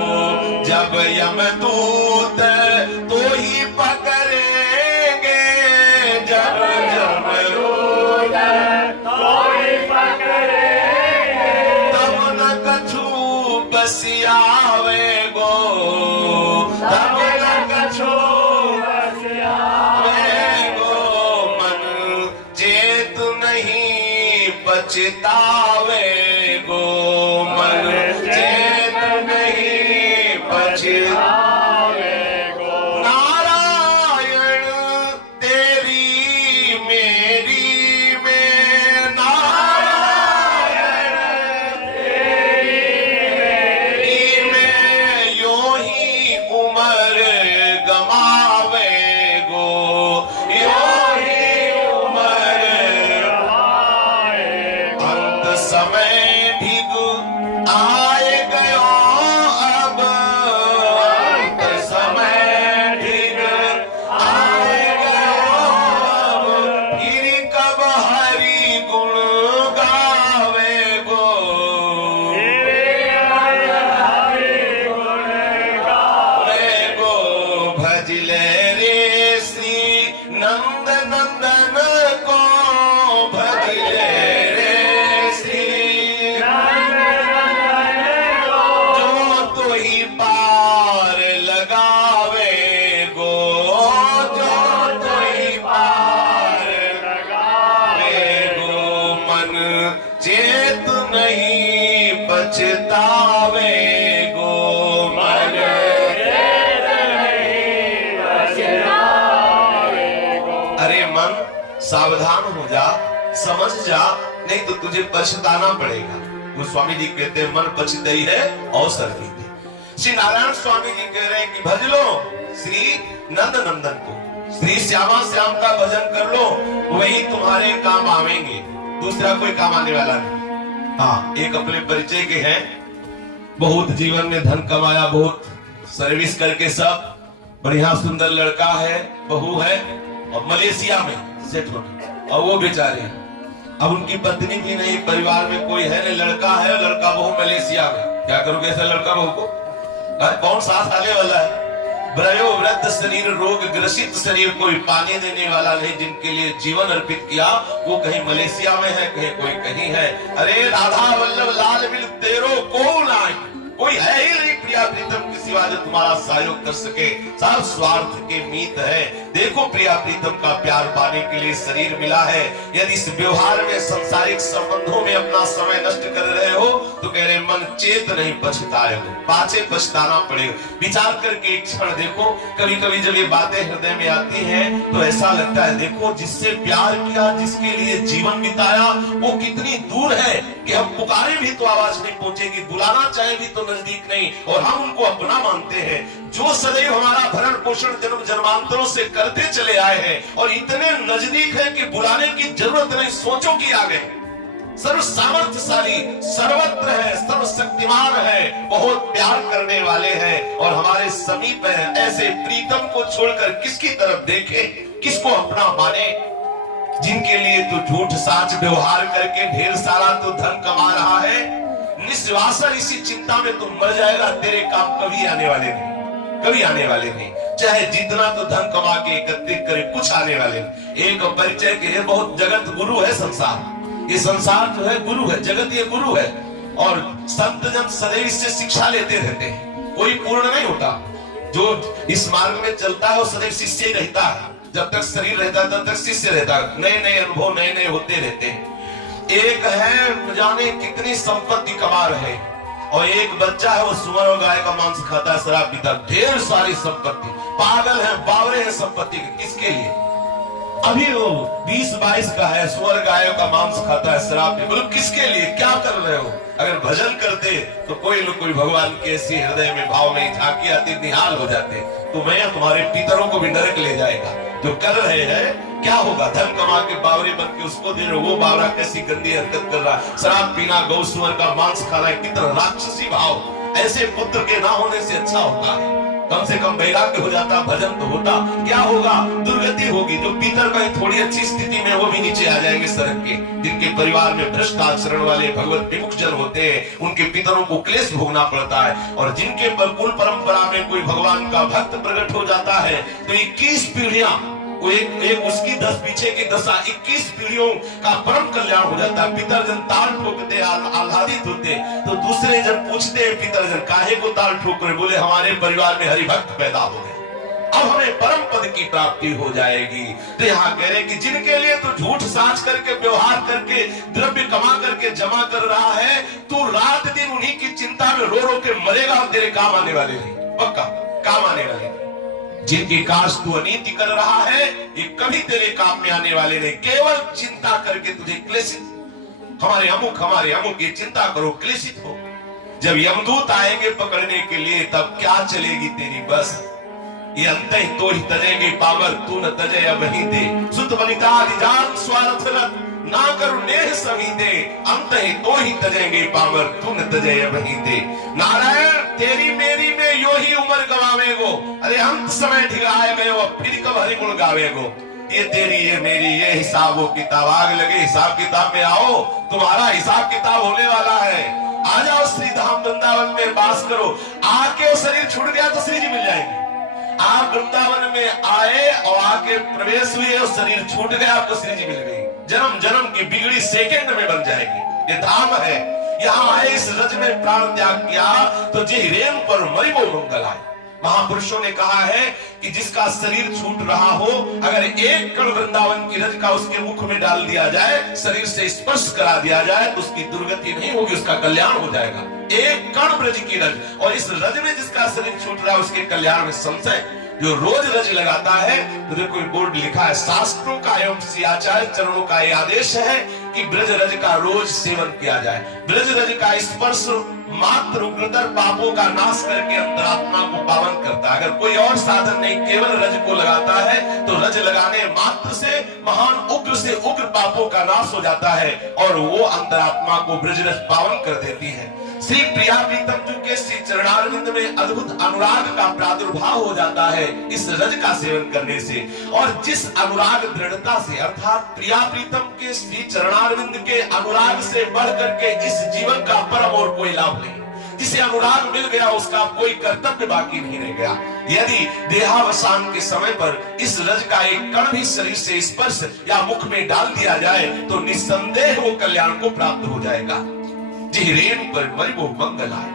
जब यमदूत तो ही पकड़ेंगे, जब यमदूत तो ही पकड़ेंगे, तब न कछु बसियावे गो, तब न कछु बसियावे गो। मन चेत नहीं पछतावे गो, मन चेत नहीं पछतावे गो। नारायण तेरी मेरी में, नारायण तेरी मेरी में, यो ही उमर गमावे गो, यो ही उमर गमावे गो। अंत समय भिग आए गयो अब, अंत समय भिग आए गयो अब, फिर कब हरि गुण गावे गो, गो भजले रे श्री नंद नंदन को, भजले रे श्री नंद नंदन को, जो तो ही पार लगावे गो, जो तो ही पार लगावे गो। मन चेत नहीं पछतावे गो, मन चेत नहीं पछतावे गो। अरे मन सावधान हो जा, समझ जा, नहीं तो तुझे पछताना पड़ेगा। गोस्वामी जी कहते हैं मन पछताई है अवसर बीते। श्री नारायण स्वामी जी कह रहे हैं कि भज लो श्री नंद नंदन को, श्री श्यामा श्याम का भजन कर लो, वही तुम्हारे काम आवेंगे, दूसरा कोई काम आने वाला नहीं। हाँ, एक अपने परिचय के हैं, बहुत जीवन में धन कमाया, बहुत सर्विस करके सब बढ़िया सुंदर लड़का है, बहू है, और मलेशिया में सेट हो गए। और वो बेचारे अब उनकी पत्नी भी नहीं, परिवार में कोई है नहीं, लड़का है, लड़का बहू मलेशिया में। क्या करोगे ऐसा लड़का बहू को? कौन साथ आने वाला है? ब्रयो वृद्ध शरीर, रोग ग्रसित शरीर, कोई पानी देने वाला नहीं, जिनके लिए जीवन अर्पित किया, वो कहीं मलेशिया में है, कहीं कोई कहीं है। अरे राधा वल्लभ लाल मिल तेरो को नहीं, कोई है ही नहीं प्रिया प्रीतम के सिवा जो तुम्हारा सहयोग कर सके, सब स्वार्थ के मीत है। देखो प्रिया प्रीतम का प्यार पाने के लिए शरीर मिला है, यदि इस व्यवहार में सांसारिक संबंधों में अपना समय नष्ट कर रहे हो तो कह रहे मन चेत नहीं पछताए हो, पाछे पछताना पड़ेगा। विचार करके एक क्षण देखो, कभी कभी जब ये बातें हृदय में आती हैं तो ऐसा लगता है देखो जिससे प्यार किया, जिसके लिए जीवन बिताया, वो कितनी दूर है कि हम पुकारे भी तो आवाज नहीं पहुंचेगी, बुलाना चाहे भी तो नजदीक नहीं, और हम उनको अपना मानते हैं, जो सदैव हमारा भरण पोषण जन्म जन्मांतरों से करते चले आए हैं, और इतने नजदीक है कि बुलाने की जरूरत नहीं, सोचो कि आ गए। सर्व सामर्थ्यशाली, सर्वत्र है, सर्वशक्तिमान है, बहुत प्यार करने वाले हैं और हमारे समीप है। ऐसे प्रीतम को छोड़कर किसकी तरफ देखे, किसको अपना माने, जिनके लिए तू झूठ साच व्यवहार करके ढेर सारा तू धन कमा रहा है, निस्वासन इसी चिंता में तू मर जाएगा, तेरे काम कभी आने वाले नहीं, कभी आने वाले नहीं। चाहे जितना तो धन कमा के एकत्रित करे, कुछ आने वाले नहीं। एक परिचय के लिए बहुत जगत गुरु है संसार, ये संसार जो है गुरु है, जगत ये गुरु है, और संत जन सदैव इससे शिक्षा लेते रहते हैं, कोई पूर्ण नहीं होता। जो इस मार्ग में चलता है वो सदैव शिष्य ही रहता है, जब तक शरीर रहता है तब तक शिष्य रहता है, नए नए अनुभव नए नए होते रहते हैं। एक है जाने कितनी संपत्ति कमा रहे, और एक बच्चा है वो सुअर और गाय का मांस खाता है, शराब पीता, ढेर सारी संपत्ति, पागल है, बावरे है संपत्ति के, किसके लिए? अभी वो 20-22 का है, सुअर गायों का मांस खाता है, शराब पी, बोलो किसके लिए, क्या कर रहे हो? अगर भजन करते तो कोई लोग कोई भगवान के ऐसी हृदय में भाव में झांकी आती, निहाल हो जाते, तो मैं तुम्हारे पितरों को भी नरक ले जाएगा। जो कर रहे हैं क्या होगा? धन कमा के बावरे बन के उसको दे रहे, वो बावरा कैसी गंदी हरकत कर रहा है, शराब पीना, गौ सुअर का मांस खाना, कितना राक्षसी भाव। ऐसे पुत्र के ना होने से अच्छा होता है, कम से कम वैराग्य हो जाता, भजन तो होता। क्या होगा? दुर्गति होगी। जो पितर कहीं थोड़ी अच्छी स्थिति में, वो भी नीचे आ जाएंगे सड़क के। जिनके परिवार में भ्रष्ट आचरण वाले भगवत विमुख जन होते हैं, उनके पितरों को क्लेश भोगना पड़ता है। और जिनके कुल परंपरा में कोई भगवान का भक्त प्रकट हो जाता है, तो 21 पीढ़ियां, वो एक उसकी 10 पीछे की दशा, 21 पीढ़ियों का परम कल्याण हो जाता है। पितर जन ताल ठोकते, आह्लादित होते, तो दूसरे जन पूछते हैं पितर जन काहे को ताल ठोक रहे? बोले हमारे परिवार में हरिभक्त पैदा हो गए, अब हमें परम पद की प्राप्ति हो जाएगी। तो यहाँ कह रहे कि जिनके लिए तो झूठ साच करके, व्यवहार करके, द्रव्य कमा करके जमा कर रहा है, तू रात दिन उन्हीं की चिंता में रो रो के मरेगा और तेरे काम आने वाले नहीं, पक्का काम आने वाले नहीं। जिनकी काश तू अनीति कर रहा है, ये कभी तेरे काम में आने वाले नहीं। केवल चिंता करके तुझे क्लेशित, हमारे अमुक ये चिंता करो, क्लेशित हो। जब यमदूत आएंगे पकड़ने के लिए, तब क्या चलेगी तेरी बस? ये अंत ही तो ही तजेगी पावर, तू न तजे वही दे। सुत वनिता जान स्वार्थ ना करू नेह सभी दे, अंत ही तो ही तजेंगे पावर, तू न तजे वही दे। नारायण तेरी मेरी में यो ही उम्र गवावेगो, अरे अंत समय ढिगाए गए हो, फिर कब हरि गुण गावेगो। ये तेरी ये मेरी ये हिसाब किताब, आग लगे हिसाब किताब में आओ, तुम्हारा हिसाब किताब होने वाला है। आ जाओ श्री धाम वृंदावन में वास करो। आके शरीर छूट गया तो श्री जी मिल जाएंगे। आप वृंदावन में आए और आके प्रवेश हुए और शरीर छूट गया, आपको श्री जी मिल गई। जन्म जन्म की बिगड़ी सेकंड में बन जाएगी। ये धाम है। यहाँ आए इस रज में प्राण त्याग किया तो जी रेम पर मरिबो मंगल आए। महापुरुषों ने कहा है कि जिसका शरीर छूट रहा हो, अगर एक कण वृंदावन की रज का उसके मुख में डाल दिया जाए, शरीर से स्पर्श करा दिया जाए, तो उसकी दुर्गति नहीं होगी, उसका कल्याण हो जाएगा। एक कण ब्रज की रज, और इस रज में जिसका शरीर छूट रहा है उसके कल्याण में संशय। जो रोज रज लगाता है, तो देखो बोर्ड लिखा है, शास्त्रों का एवं श्री आचार्य चरणों का यह आदेश है कि ब्रज रज का रोज सेवन किया जाए। ब्रज रज का स्पर्श मात्र उग्रतर पापों का नाश करके अंतरात्मा को पावन करता है। अगर कोई और साधन नहीं, केवल रज को लगाता है, तो रज लगाने मात्र से महान उग्र से उग्र पापों का नाश हो जाता है और वो अंतरात्मा को ब्रज रज पावन कर देती है। श्री प्रिया प्रीतम जी के श्री चरणारविंद में अद्भुत अनुराग का प्रादुर्भाव हो जाता है इस रज का सेवन करने से। और जिस अनुराग दृढ़ता से, अर्थात प्रिया प्रीतम के श्री चरणारविंद के अनुराग से बढ़ करके इस जीवन का परम और कोई लाभ नहीं। जिसे अनुराग मिल गया उसका कोई कर्तव्य बाकी नहीं रह गया। यदि देहावसान के समय पर इस रज का एक कण भी शरीर से स्पर्श या मुख में डाल दिया जाए, तो निस्संदेह वो कल्याण को प्राप्त हो जाएगा। रेम पर मरिबो मंगल आए।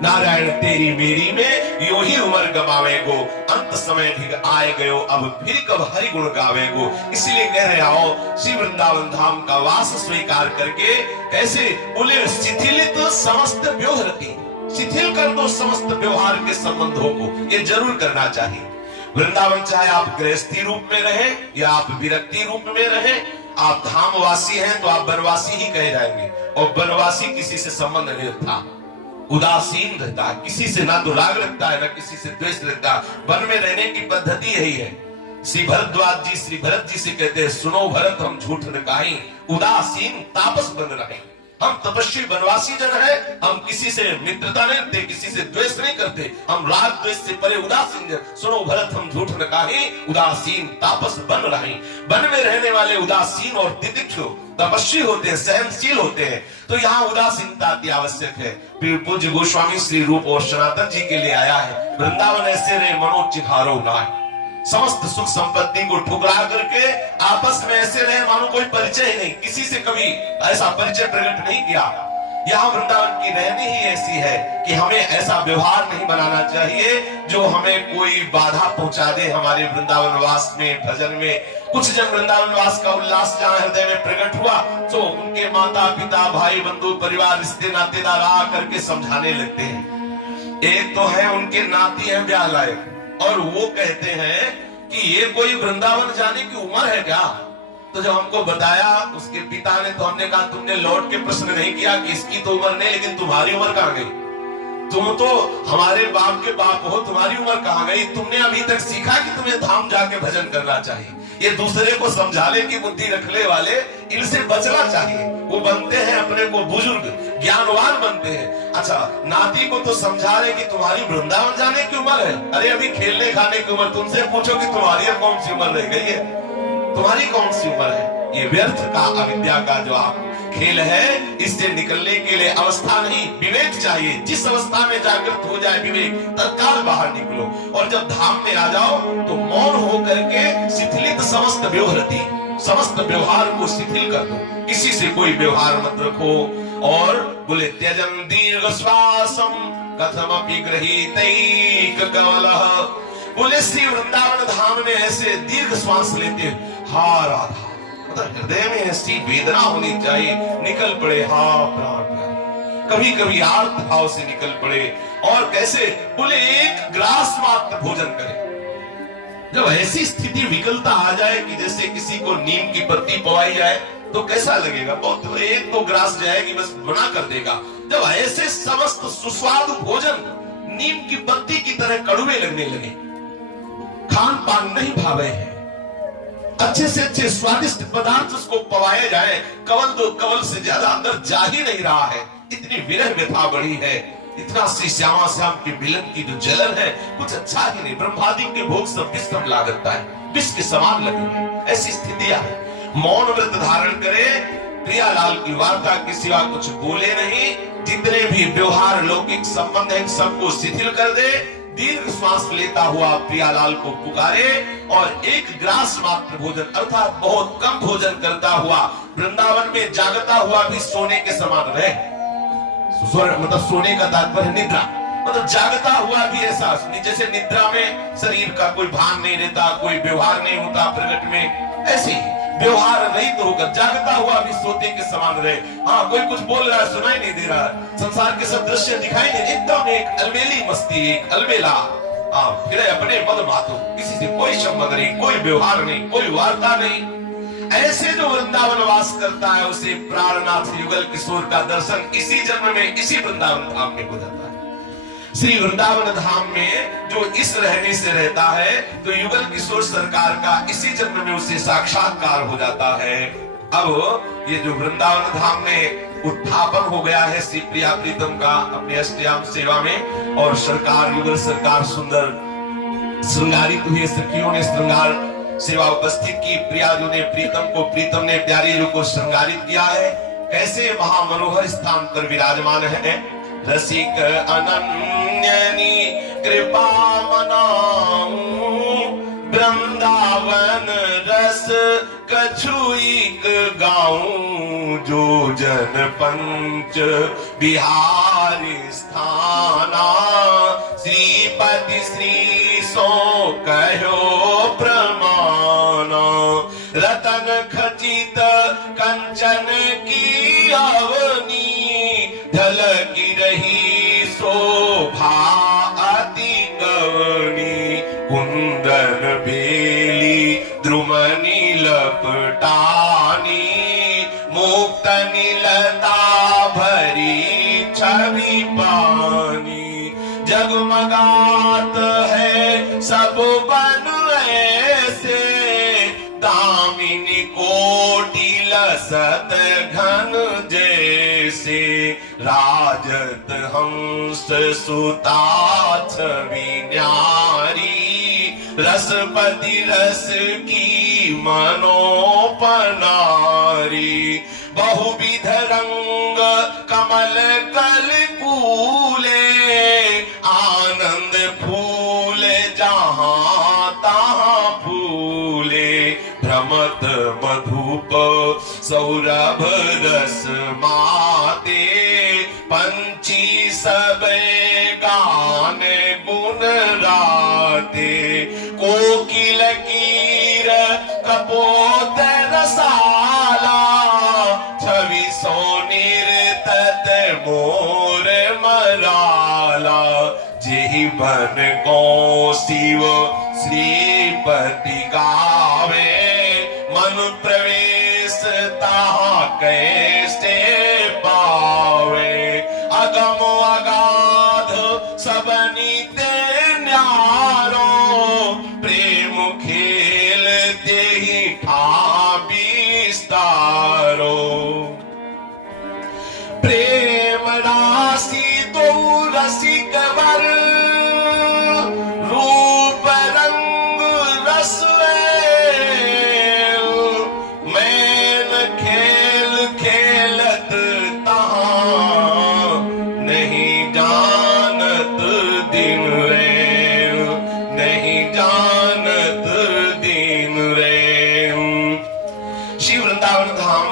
नारायण तेरी मेरी में यो ही उम्र गवावेगो, अंत समय भी आए गयो, अब फिर कब हरि गुण गावेगो। इसलिए कह रहे आओ श्री वृंदावन धाम का वास स्वीकार करके। कैसे? बोले शिथिलित समस्त व्योहरति, शिथिल कर दो समस्त व्यवहार के संबंधों को। ये जरूर करना चाहिए। वृंदावन चाहे आप गृहस्थी रूप में रहे या आप विरक्ति रूप में रहे, आप धामवासी हैं तो आप वनवासी ही कहे जाएंगे। और वनवासी किसी से संबंध नहीं रखता, उदासीन रहता है, किसी से ना तो राग रखता है ना किसी से द्वेष रखता है। वन में रहने की पद्धति यही है। श्री भरद्वाज जी श्री भरत जी से कहते हैं, सुनो भरत हम झूठ न कहीं, उदासीन तापस बन रहे। हम तपस्वी वनवासी जन है, हम किसी से मित्रता नहीं रखते, किसी से द्वेष नहीं करते, हम राग द्वेष से परे उदासीन जन। सुनो भरत हम झूठ न कहीं, उदासीन तापस बन रहे। वन में रहने वाले उदासीन और तितिक्षु तपस्वी होते हैं, सहनशील होते हैं। तो यहाँ उदासीनता अति आवश्यक है। पूज्य गोस्वामी श्री रूप और सनातन जी के लिए आया है, वृंदावन ऐसे रहे मनोचिहारो नाय। समस्त सुख संपत्ति को ठुकरा करके आपस में ऐसे रहे मानो कोई परिचय ही नहीं, किसी से कभी ऐसा परिचय प्रकट नहीं किया। यहाँ वृंदावन की रहनी ही ऐसी है कि हमें ऐसा व्यवहार नहीं बनाना चाहिए जो हमें कोई बाधा पहुंचा दे हमारे वृंदावन वास में, भजन में। कुछ जब वृंदावन वास का उल्लास जहाँ हृदय में प्रकट हुआ तो उनके माता पिता, भाई बंधु, परिवार, रिश्ते नातेदार आ करके समझाने लगते हैं। एक तो है उनके नाती है ब्याह लायक, और वो कहते हैं कि ये कोई वृंदावन जाने की उम्र है क्या? तो जब हमको बताया उसके पिता ने, तो हमने कहा तुमने लौट के प्रश्न नहीं किया कि इसकी तो उम्र नहीं, लेकिन तुम्हारी उम्र कहां गई? तुम तो हमारे बाप के बाप हो, तुम्हारी उम्र कहां गई? तुमने अभी तक सीखा कि तुम्हें धाम जाके भजन करना चाहिए। ये दूसरे को समझाने की बुद्धि रखने वाले, इनसे बचना चाहिए। वो बनते हैं अपने को बुजुर्ग, ज्ञानवान बनते हैं। अच्छा, नाती को तो समझा रहे कि तुम्हारी वृंदावन जाने की उम्र है। अरे अभी खेलने खाने की उम्र। तुमसे पूछो कि तुम्हारी कौन सी उम्र रह गई है, तुम्हारी कौन सी उम्र है? ये व्यर्थ का, अविद्या का जो आप खेल है, इससे निकलने के लिए अवस्था नहीं, विवेक चाहिए। जिस अवस्था में जागृत हो जाए विवेक, तत्काल बाहर निकलो। और जब धाम में आ जाओ तो मौन होकर के शिथिलित समस्त व्यवहृति, समस्त व्यवहार को शिथिल कर दो। किसी से कोई व्यवहार मत रखो। और बोले त्यजन दीर्घ श्वासम कथमपि गृहीतैक कमलः। बोले श्री वृंदावन धाम में ऐसे दीर्घ श्वास लेते, हा राधा, मतलब हृदय में ऐसी वेदना होनी चाहिए, निकल पड़े हा प्राण प्यारे। कभी कभी आर्त भाव से निकल पड़े। और कैसे? बोले एक ग्रास मात्र भोजन करे। जब ऐसी स्थिति विकलता आ जाए कि जैसे किसी को नीम की पत्ती पवाई जाए तो कैसा लगेगा? बहुत, एक तो ग्रास जाएगी बस बना कर देगा। जब ऐसे समस्त सुस्वादु भोजन नीम की पत्ती की तरह कड़वे लगने लगे, खान पान नहीं भावे है, अच्छे से अच्छे स्वादिष्ट पदार्थ उसको पवाए जाए, कवल दो कवल से ज्यादा अंदर जा ही नहीं रहा है। इतनी विरह व्यथा बढ़ी है, इतना श्री श्यामा श्याम के मिलन की जो जलन है, कुछ अच्छा ही नहीं। ब्रह्मादि के भोग सब विष कम लागता है, विष के समान लगे। ऐसी स्थितियां है। मौन व्रत धारण करे, प्रियालाल की वार्ता के सिवा कुछ बोले नहीं। जितने भी व्यवहार लौकिक संबंध है सबको शिथिल कर दे। दीर्घ श्वास लेता हुआ प्रियालाल को पुकारे और एक ग्रास मात्र भोजन, अर्थात बहुत कम भोजन करता हुआ वृंदावन में जागता हुआ भी सोने के समान रहे। मतलब सोने का तात्पर्य निद्रा, मतलब जागता हुआ भी ऐसा, जैसे निद्रा में शरीर का कोई भान नहीं रहता, कोई व्यवहार नहीं होता प्रकट में, ऐसे ही व्यवहार रहित होकर जागता हुआ भी सोते के समान रहे। हाँ, कोई कुछ बोल रहा है सुनाई नहीं दे रहा है, संसार के सब दृश्य दिखाई नहीं, एकदम एक अलबेली मस्ती, एक अलबेला। फिर अपने मद मातो, किसी से कोई संबंध नहीं, कोई व्यवहार नहीं, कोई वार्ता नहीं। ऐसे जो वृंदावन वास करता है उसे प्राणनाथ युगल किशोर का दर्शन इसी जन्म में, इसी वृंदावन धाम में हो जाता है। श्री वृंदावन धाम में जो इस रहने से रहता है तो युगल किशोर सरकार का इसी जन्म में उसे साक्षात्कार हो जाता है। अब ये जो वृंदावन धाम में उत्थापन हो गया है श्री प्रिया प्रीतम का अपने अष्टयाम सेवा में, और सरकार, युगल सरकार सुंदर श्रृंगारित हुए, सखियों ने श्रृंगार सेवा उपस्थित की, प्रियाजू ने प्रीतम को, प्रीतम ने प्यारीजू को श्रृंगारित किया है। कैसे महामनोहर स्थान पर विराजमान है। रसिक अनन्यनी कृपा मनाऊं, वृंदावन रस कछुईक गाऊं, जो जन पंच बिहारी स्थाना, श्रीपति श्री सो कहो प्रमाना, रतन खचित कंचन की अवनी, ढलकी रही शोभा अति गवनी, कुंदन बेली द्रुमनी लपटानी, मुक्त नीलता भरी छवि पानी, जगमगात है सब बन ऐसे, दामिनी कोटि लसत घन जैसे, राजत हंस सुता छवि न्यारी, रसपति रस की मनोपनारी, बहुविध रंग कमल कल कूले, आनंद फूल जहां तहां फूले, भ्रमत मधुप सौरभ रस माते, सब गान गुण राते, कोकिल कीर कपोत रसाला, छवि सोनिर तत मोर मराला, जेहि बन को शिव श्रीपति गावे, मन प्रवेश ताहा कैसे पावे, अगम अगाध सब नित्य न्यारो, प्रेम खेल तेहि ठा विस्तारो, प्रेम राशि तो रसिक वर, रूप रंग रस मैन खेल खेलत तहाँ, नहीं जानत दिन रे, नहीं जानत दिन रे। श्री वृंदावन धाम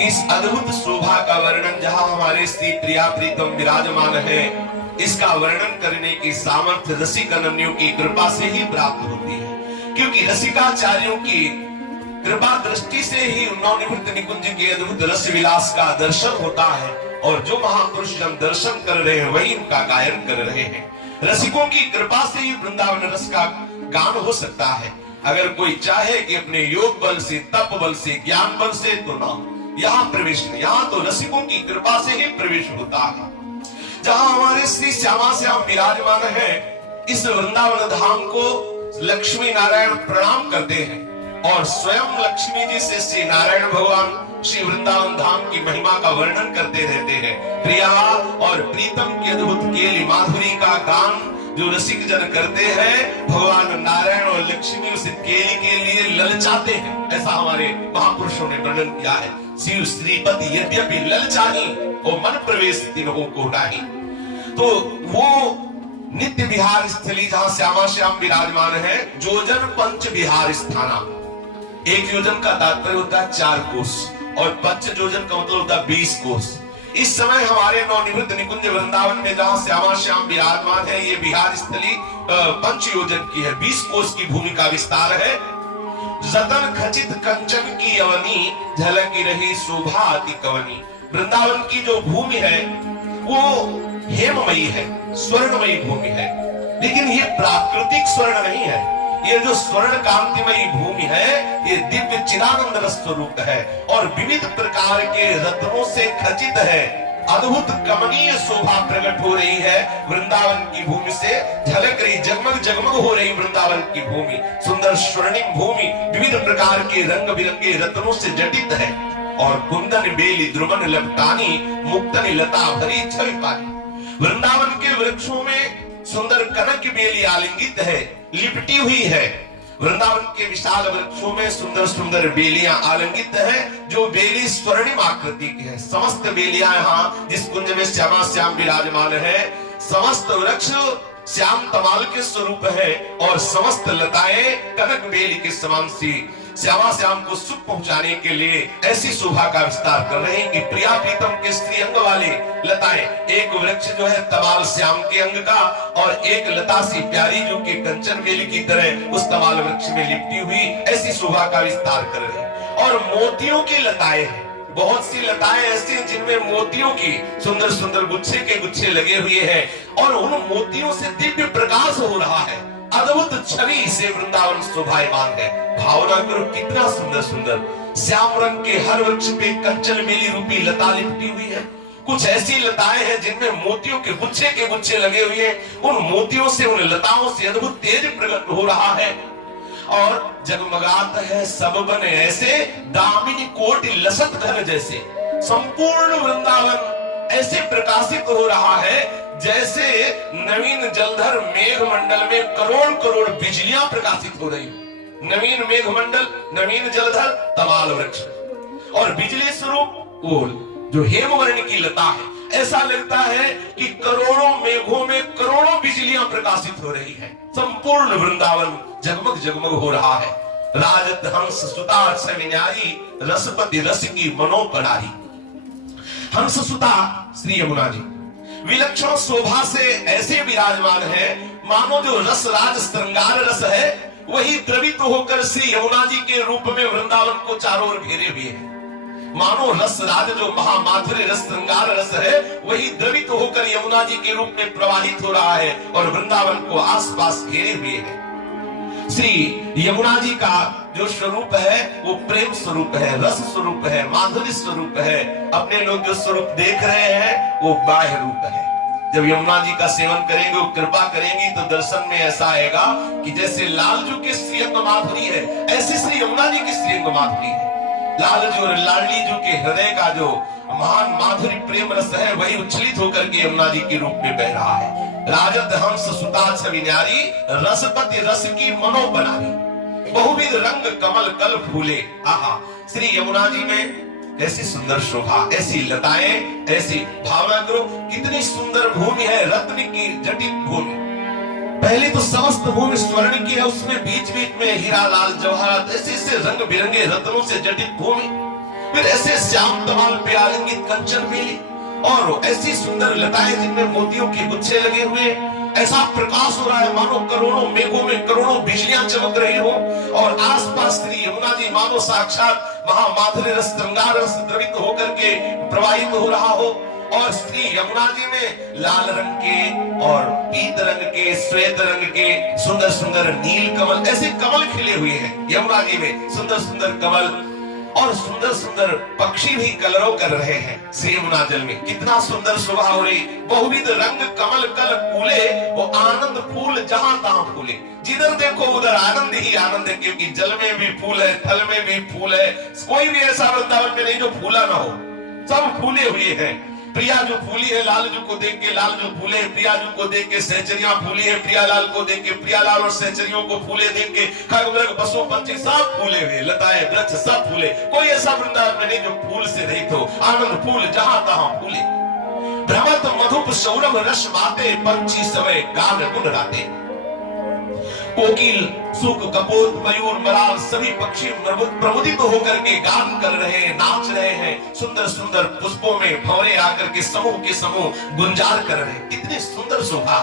इस अद्भुत शोभा का वर्णन, जहां हमारे श्री प्रिया प्रीतम विराजमान है, इसका वर्णन करने की सामर्थ्य रसिक अनन्यों की कृपा से ही प्राप्त होती है, क्योंकि रसिकाचार्यों की कृपा दृष्टि से ही नवनिवृत्त निकुंज के अद्भुत रस विलास का दर्शन होता है, और जो महापुरुष जब दर्शन कर रहे हैं वही उनका गायन कर रहे हैं। रसिकों की कृपा से ही वृंदावन रस का गान हो सकता है। अगर कोई चाहे कि अपने योग बल से, तप बल से, ज्ञान बल से, तो ना, यहाँ प्रवेश नहीं, यहाँ तो रसिकों की कृपा से ही प्रवेश होता है। जहां हमारे श्री श्यामा श्याम विराजमान है, इस वृंदावन धाम को लक्ष्मी नारायण प्रणाम करते हैं, और स्वयं लक्ष्मी जी से श्री नारायण भगवान श्री वृंदावन धाम की महिमा का वर्णन करते रहते हैं। प्रिया और प्रीतम की अद्भुत केली माधुरी का गान जो रसिक जन करते हैं, भगवान नारायण और लक्ष्मी उस केली के लिए ललचाते हैं, ऐसा हमारे महापुरुषों ने वर्णन किया है। शिव श्रीपति यद्यपि ललचाही और मन प्रवेश तिन्हों को नाही। तो वो नित्य विहार स्थली जहां श्यामा श्याम विराजमान है, जोजन पंच विहार स्थाना। एक योजन का तात्पर्य होता है 4 कोस, और पंच जोजन का मतलब होता है 20 कोस। इस समय हमारे नवनिवृत्त निकुंज वृंदावन में जहां श्यामा श्याम विराजमान है, ये विहार स्थली पंच योजन की है, 20 कोस की भूमि का विस्तार है। जतन खचित कंचन की अवनी, झलकी रही शोभा अति कवनी। वृंदावन की जो भूमि है वो हेममयी है, स्वर्णमयी भूमि है, लेकिन ये प्राकृतिक स्वर्ण नहीं है। ये जो स्वर्ण कांतिमयी भूमि है, ये दिव्य चिदानंद रस स्वरूप है, और विविध प्रकार के रत्नों से खचित है। अद्भुत कमनीय शोभा प्रकट हो रही है वृंदावन की भूमि से, झलक रही, जगमग जगमग हो रही वृंदावन की भूमि, सुंदर स्वर्णिम भूमि विविध प्रकार के रंग बिरंगे रत्नों से जटित है, और कुंदन बेली द्रुमन लपटानी, मुक्तन लता भरी छवि पानी। वृंदावन के वृक्षों में सुंदर कनक बेली आलिंगित है, लिपटी हुई है। वृंदावन के विशाल वृक्षों में सुंदर सुंदर बेलियां आलिंगित हैं, जो बेली स्वर्णिम आकृति की है। समस्त बेलियां यहाँ जिस कुंज में श्यामा श्याम विराजमान है, समस्त वृक्ष श्याम तमाल के स्वरूप है, और समस्त लताएं कनक बेली के समान सी श्यामा श्याम को सुख पहुंचाने के लिए ऐसी शोभा का विस्तार कर रहे हैं कि प्रिया प्रीतम के स्त्री अंग वाले लताएं, एक वृक्ष जो है तमाल श्याम के अंग का, और एक लता सी प्यारी जो कि कंचन बेली की तरह उस तमाल वृक्ष में लिपटी हुई, ऐसी शोभा का विस्तार कर रहे हैं। और मोतियों की लताएं हैं, बहुत सी लताएं ऐसी जिनमें मोतियों की सुंदर सुंदर गुच्छे के गुच्छे लगे हुए हैं, और उन मोतियों से दिव्य प्रकाश हो रहा है। अद्भुत छवि से वृंदावन शोभायमान है। भावना करो कितना सुंदर सुंदर श्याम रंग के हर वृक्ष पे कंचन बेली रूपी लता लिपटी हुई है। कुछ ऐसी लताएं हैं जिनमें मोतियों के गुच्छे लगे हुए हैं। उन मोतियों से, उन लताओं से अद्भुत तेज प्रकट हो रहा है, और जगमगाता है सब बने ऐसे, दामिनी कोटि लसत घर जैसे। संपूर्ण वृंदावन ऐसे प्रकाशित हो रहा है जैसे नवीन जलधर मेघ मंडल में करोड़ करोड़ बिजलियां प्रकाशित हो रही हो। नवीन मेघ मंडल, नवीन जलधर, तमाल वृक्ष, और बिजली स्वरूप वो जो हेमवर्ण की लता है। ऐसा लगता है कि करोड़ों मेघों में करोड़ों बिजलियां प्रकाशित हो रही है। संपूर्ण वृंदावन जगमग जगमग हो रहा है। राजत हंस सुता सविनारी, रसपति रस की मनोपरारी। हंस सुता श्री यमुना जी, विलक्षण शोभा से ऐसे विराजमान है मानो जो रस राज श्रृंगार रस है वही द्रवित होकर श्री यमुना जी के रूप में वृंदावन को चारों ओर घेरे हुए है। मानो रस राज जो महामाधुर्य रस श्रृंगार रस है वही द्रवित होकर यमुना जी के रूप में प्रवाहित हो रहा है और वृंदावन को आसपास घेरे हुए है। श्री यमुना जी का जो स्वरूप है वो प्रेम स्वरूप है, रस स्वरूप है, माधुर्य स्वरूप है। अपने लोग जो स्वरूप देख रहे हैं वो बाह्य रूप है। जब यमुना जी का सेवन करेंगे, वो कृपा करेंगी तो दर्शन में ऐसा आएगा कि जैसे लालजू की श्रीअंग माधुरी है ऐसी श्री यमुना जी की श्रीअंग माधुरी है। लालजू और लाडली जू के हृदय का जो महान माधुरी प्रेम रस है वही उच्छलित होकर के यमुना जी के रूप में बह रहा है। राजत हंस सुता छवि न्यारी रसपति रस की मनो बनारी बहुविध रंग कमल कल फूले। आहा, श्री यमुना जी में ऐसी सुंदर शोभा, ऐसी लताएं, ऐसी भावना करो कितनी सुंदर भूमि है, रत्न की जटित भूमि। पहले तो समस्त भूमि स्वर्ण की है, उसमें बीच बीच में हीरा लाल जवाहरात ऐसे रंग बिरंगे रत्नों से जटित भूमि, फिर ऐसे श्याम तमाल पे आलिंगित कंचन बेली और ऐसी सुंदर लताएं जिनमें मोतियों के गुच्छे लगे हुए। ऐसा प्रकाश हो रहा है मानो करोड़ों मेघों में करोड़ों बिजलियां चमक रही हो और आसपास श्री यमुना जी मानो साक्षात महामाधुर्य रस श्रृंगार रस द्रवित होकर के प्रवाहित हो रहा हो। और श्री यमुना जी में लाल रंग के और पीत रंग के, श्वेत रंग के सुंदर सुंदर नील कमल, ऐसे कमल खिले हुए हैं यमुना जी में, सुंदर सुंदर कमल और सुंदर सुंदर पक्षी भी कलरव कर रहे हैं श्री यमुना जल में। कितना सुंदर शोभा हो रही, बहुविध रंग कमल कल फूले, वो आनंद फूल जहां तहां फूले। जिधर देखो उधर आनंद ही आनंद है, क्योंकि जल में भी फूल है, थल में भी फूल है। कोई भी ऐसा वृंदावन में नहीं जो फूला ना हो, सब फूले हुए हैं। प्रिया जो फूली है लालजू को देख के लालजू फूले, प्रियाजू को देख के सहचरियां फूली है, प्रियालाल को देख के प्रियालाल और सहचरियों को फूले देख के खग मृग पशु पंछी सब फूले हुए, लताएं वृक्ष सब फूले। कोई ऐसा वृंदावन में नहीं जो फूल से रहित हो, आनंद फूल जहां तहां फूले। भ्रमत मधुप सौरभ रस माते, पंछी समय गान गुण गाते। कोकिल सुख कपोत मयूर मराल सभी पक्षी प्रमुदित होकर के गान कर रहे हैं, नाच रहे हैं। सुंदर सुंदर पुष्पों में भंवरे आकर के समूह गुंजार कर रहे हैं। कितनी सुंदर शोभा।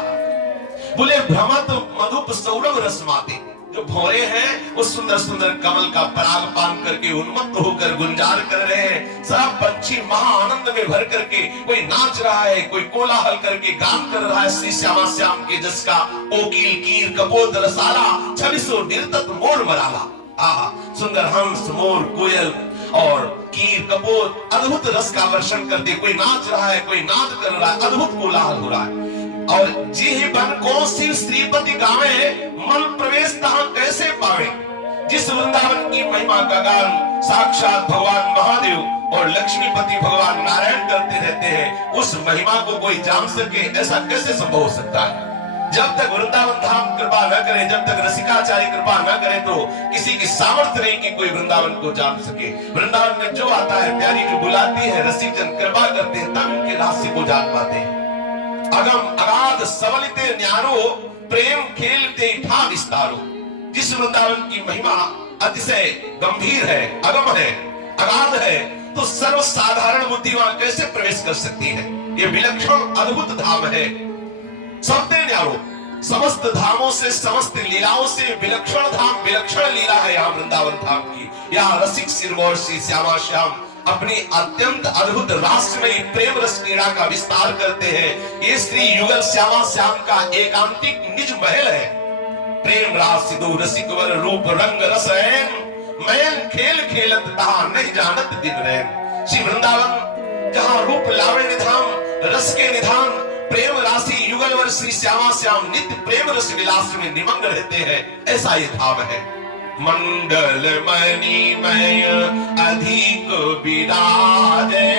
बोले भ्रमत मधुप सौरभ रसमाते, जो भौरे हैं वो सुंदर सुंदर कमल का पराग पान करके उन्मत्त होकर गुंजार कर रहे हैं। सब पंछी महा आनंद में भर करके कोई नाच रहा है, कोई कोलाहल करके गान कर रहा है श्री श्यामा श्याम के जस का। कोकिल कीर कपोत रसाला छविसो निर्तत मोर मराला। आहा, सुंदर हंस मोर कोयल और कीर कपोत अद्भुत रस का वर्षण करते, कोई नाच रहा है, कोई नाद कर रहा है, अद्भुत कोलाहल हो रहा है। और जी ही बन को शिव श्रीपति गावे, मन प्रवेश तहां कैसे पावे। जिस वृंदावन की महिमा का गान साक्षात भगवान महादेव और लक्ष्मीपति भगवान नारायण करते रहते हैं, उस महिमा को कोई जान सके, ऐसा कैसे संभव हो सकता है। जब तक वृंदावन धाम कृपा न करे, जब तक रसिकाचार्य कृपा न करे, तो किसी की सामर्थ्य नहीं कि कोई वृंदावन को जान सके। वृंदावन में जो आता है, प्यारी जो बुलाती है, रसिक जन कृपा करते हैं, तब उनके रहस्य को जान पाते हैं। अगम अगाध सबलिते न्यारो, प्रेम खेलते ठा विस्तारो। जिस वृंदावन की महिमा अतिशय गंभीर है, अगम है, अगाध है, तो सर्वसाधारण बुद्धि वहां कैसे प्रवेश कर सकती है। ये विलक्षण अद्भुत धाम है। सबते न्यारो, समस्त धामों से, समस्त लीलाओं से विलक्षण धाम, विलक्षण लीला है यहाँ वृंदावन धाम की। यहाँ रसिक सिरमौर श्री श्यामा श्याम अपनी अत्यंत अद्भुत राष्ट्रमयी प्रेम रस क्रीड़ा का विस्तार करते हैं। ये श्री युगल श्यामा श्याम का एकांतिक निज महल है। प्रेम रास सिधु रसिक वर रूप रंग रस रैन, मैन खेल खेलत तहा नहीं जानत दिन रैन। श्री वृंदावन जहाँ रूप लावण्य धाम, रस के निधान, प्रेम राशि युगल वर श्री श्यामा श्याम नित्य प्रेम रस विलास में निमग्न रहते हैं, ऐसा ये धाम है। मंडल मणिमय अधिक विराजे,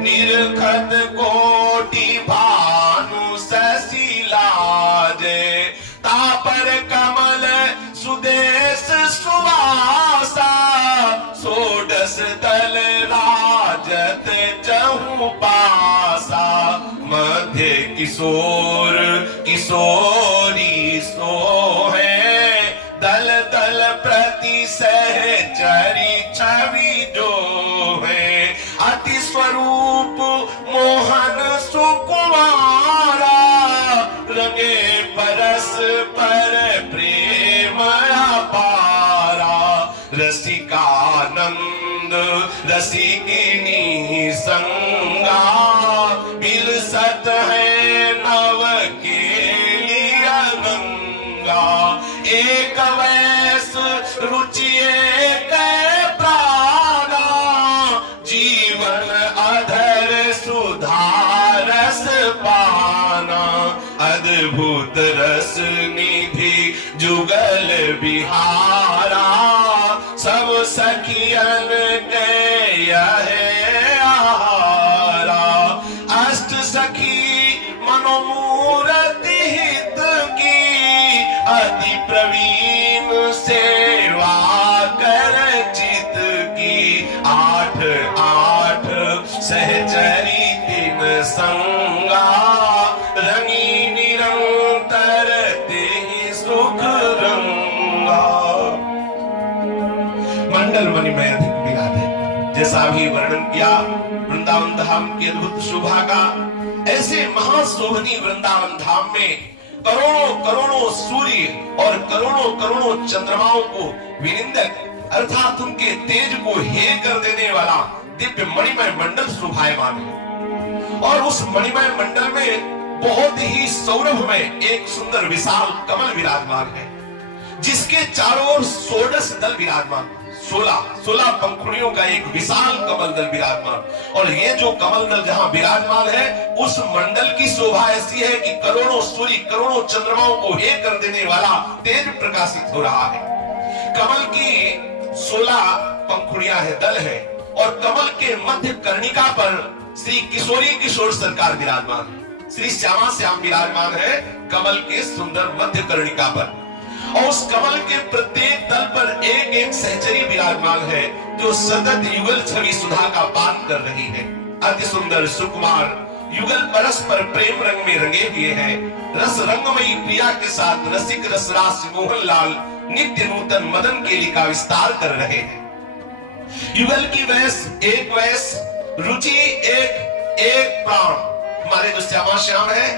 निरखत कोटि भानु शशि लाजे। तापर कमल सुदेश सुवासा, षोडश दल राजत चहु पासा। मध्य किशोर किशोरी सोहे, दल दल प्रति सहचरी छवि जो है। अति स्वरूप मोहन सुकुमार, रसिकानंद रसिकिनी संगा, बिलसत है नव के लिए गंगा। एक वैस रुचि एक प्राणा, जीवन अधर सुधारस पाना। अद्भुत रस निधि जुगल बिहारा, सब सखियन के यह आहारा। अष्ट सखी मनोमूर्ति हित की, अति प्रवीण सेवा कर चित की। आठ आठ सहचरी तिन संगा, रंगी निरंतर तेहि सुख रंगा। मंडल मणि में अधिक विराज है। जैसा भी वर्णन किया वृंदावन धाम की अद्भुत शोभा का, ऐसे महाशोभनी वृंदावन धाम में करोड़ों करोड़ों सूर्य और करोड़ों करोड़ों चंद्रमाओं को विनिंदक अर्थात उनके तेज को हे कर देने वाला दिव्य मणिमय मंडल शोभायमान है। और उस मणिमय मंडल में बहुत ही सौरभ में एक सुंदर विशाल कमल विराजमान है, जिसके चारों ओर 16 दल विराजमान, 16 पंखुड़ियों का एक विशाल कमल दल विराजमान। और ये जो कमल दल जहां विराजमान है, उस मंडल की शोभा ऐसी है कि करोड़ों सूर्य करोड़ों चंद्रमाओं को हे कर देने वाला तेज प्रकाशित हो रहा है। कमल की 16 पंखुड़ियां है, दल है, और कमल के मध्य कर्णिका पर श्री किशोरी किशोर सरकार विराजमान है, श्री श्यामा श्याम विराजमान है कमल के सुंदर मध्य कर्णिका पर। और उस कमल के प्रत्येक दल पर एक एक सहचरी विराजमान है, जो सतत युगल छवि सुधा का पान कर रही है। अति सुंदर सुकुमार युगल परस्पर प्रेम रंग में रंगे हुए हैं। रस रंगमयी प्रिया के साथ रसिक रसरास मोहन लाल नित्य नूतन मदन केली का विस्तार कर रहे हैं। युगल की वैस एक वैस, रुचि एक, एक प्राण। हमारे जो श्यामा श्याम है,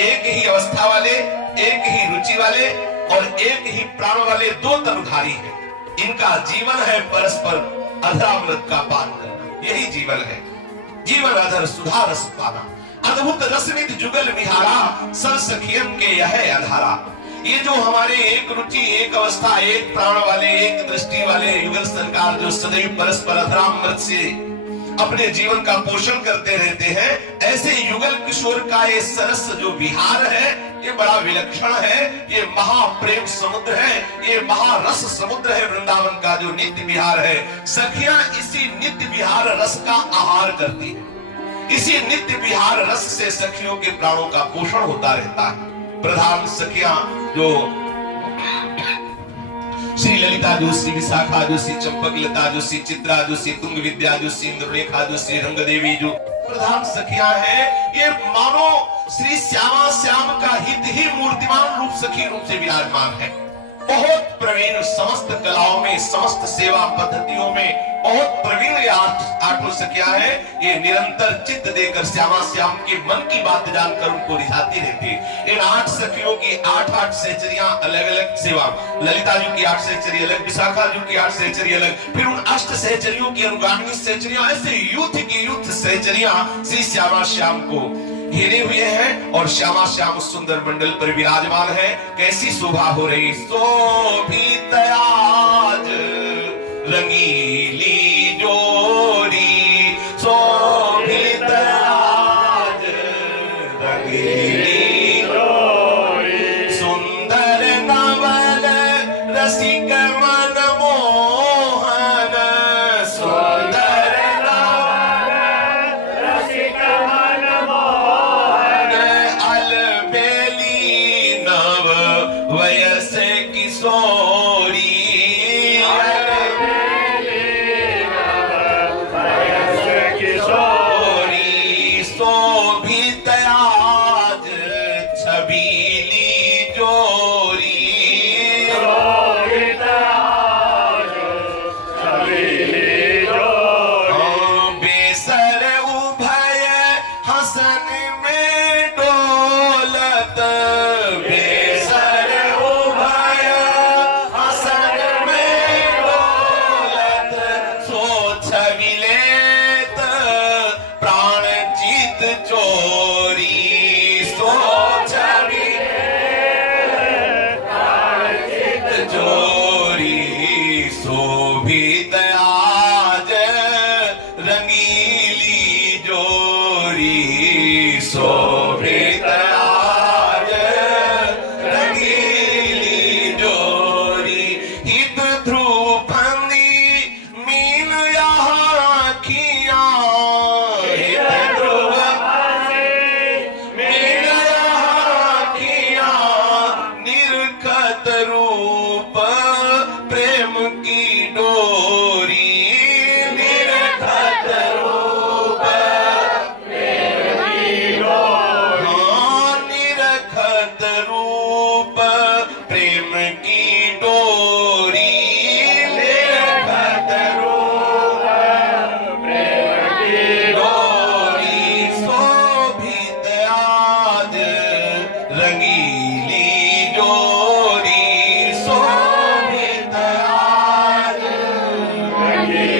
एक ही अवस्था वाले, एक ही रुचि वाले और एक ही प्राण वाले दो तनुधारी हैं। इनका जीवन है परस्पर अधरामृत का पान करना, यही जीवन है। जीवन अधर सुधा रस पाना, अद्भुत रसनित जुगल विहारा, सब सखियन के यह अधारा। ये जो हमारे एक रुचि एक अवस्था एक प्राण वाले एक दृष्टि वाले युगल सरकार जो सदैव परस्पर अधरामृत से अपने जीवन का पोषण करते रहते हैं, ऐसे युगल किशोर का ये सरस जो विहार है, ये बड़ा विलक्षण है। ये महाप्रेम समुद्र है, ये महारस समुद्र है वृंदावन का जो नित्य विहार है। सखियां इसी नित्य विहार रस का आहार करती है। इसी नित्य विहार रस से सखियों के प्राणों का पोषण होता रहता है। प्रधान सखियां जो श्री ललिता जोशी, विशाखा जोशी, चंपक लता जोशी, चित्रा जोशी, तुंग विद्या जोशी, इंद्रलेखा जोशी, रंग देवी जो प्रधान सखियां हैं, ये मानो श्री श्यामा श्याम का हित ही मूर्तिमान रूप सखी रूप से विराजमान है। बहुत प्रवीण, समस्त कलाओं में, समस्त सेवा पद्धतियों में बहुत प्रवीण ये आठों सखियां हैं। ये निरंतर चित्त देकर श्यामा श्याम के मन की बात जानकर उनको रिझाती रहती। इन 8 सखियों की 8 सहचरियां अलग अलग सेवा, ललिता जी की 8 सहचरी अलग, विशाखा जी की 8 सहचरी अलग, फिर उन 8 सहचरियों की अनुगामी सहचरियां, ऐसे यूथ की यूथ सहचरियां श्री श्यामा श्याम को घेरे हुए हैं और श्यामा श्याम सुंदर मंडल पर विराजमान है। कैसी शोभा हो रही, शोभित आज रंगीली जोड़ी, शोभित आज रंगीली जोड़ी, सुंदर नवल रसिक मन मोहन, सुंदर नवल रसिक मन मोहन, अलबेली नव वयस किशोरी, की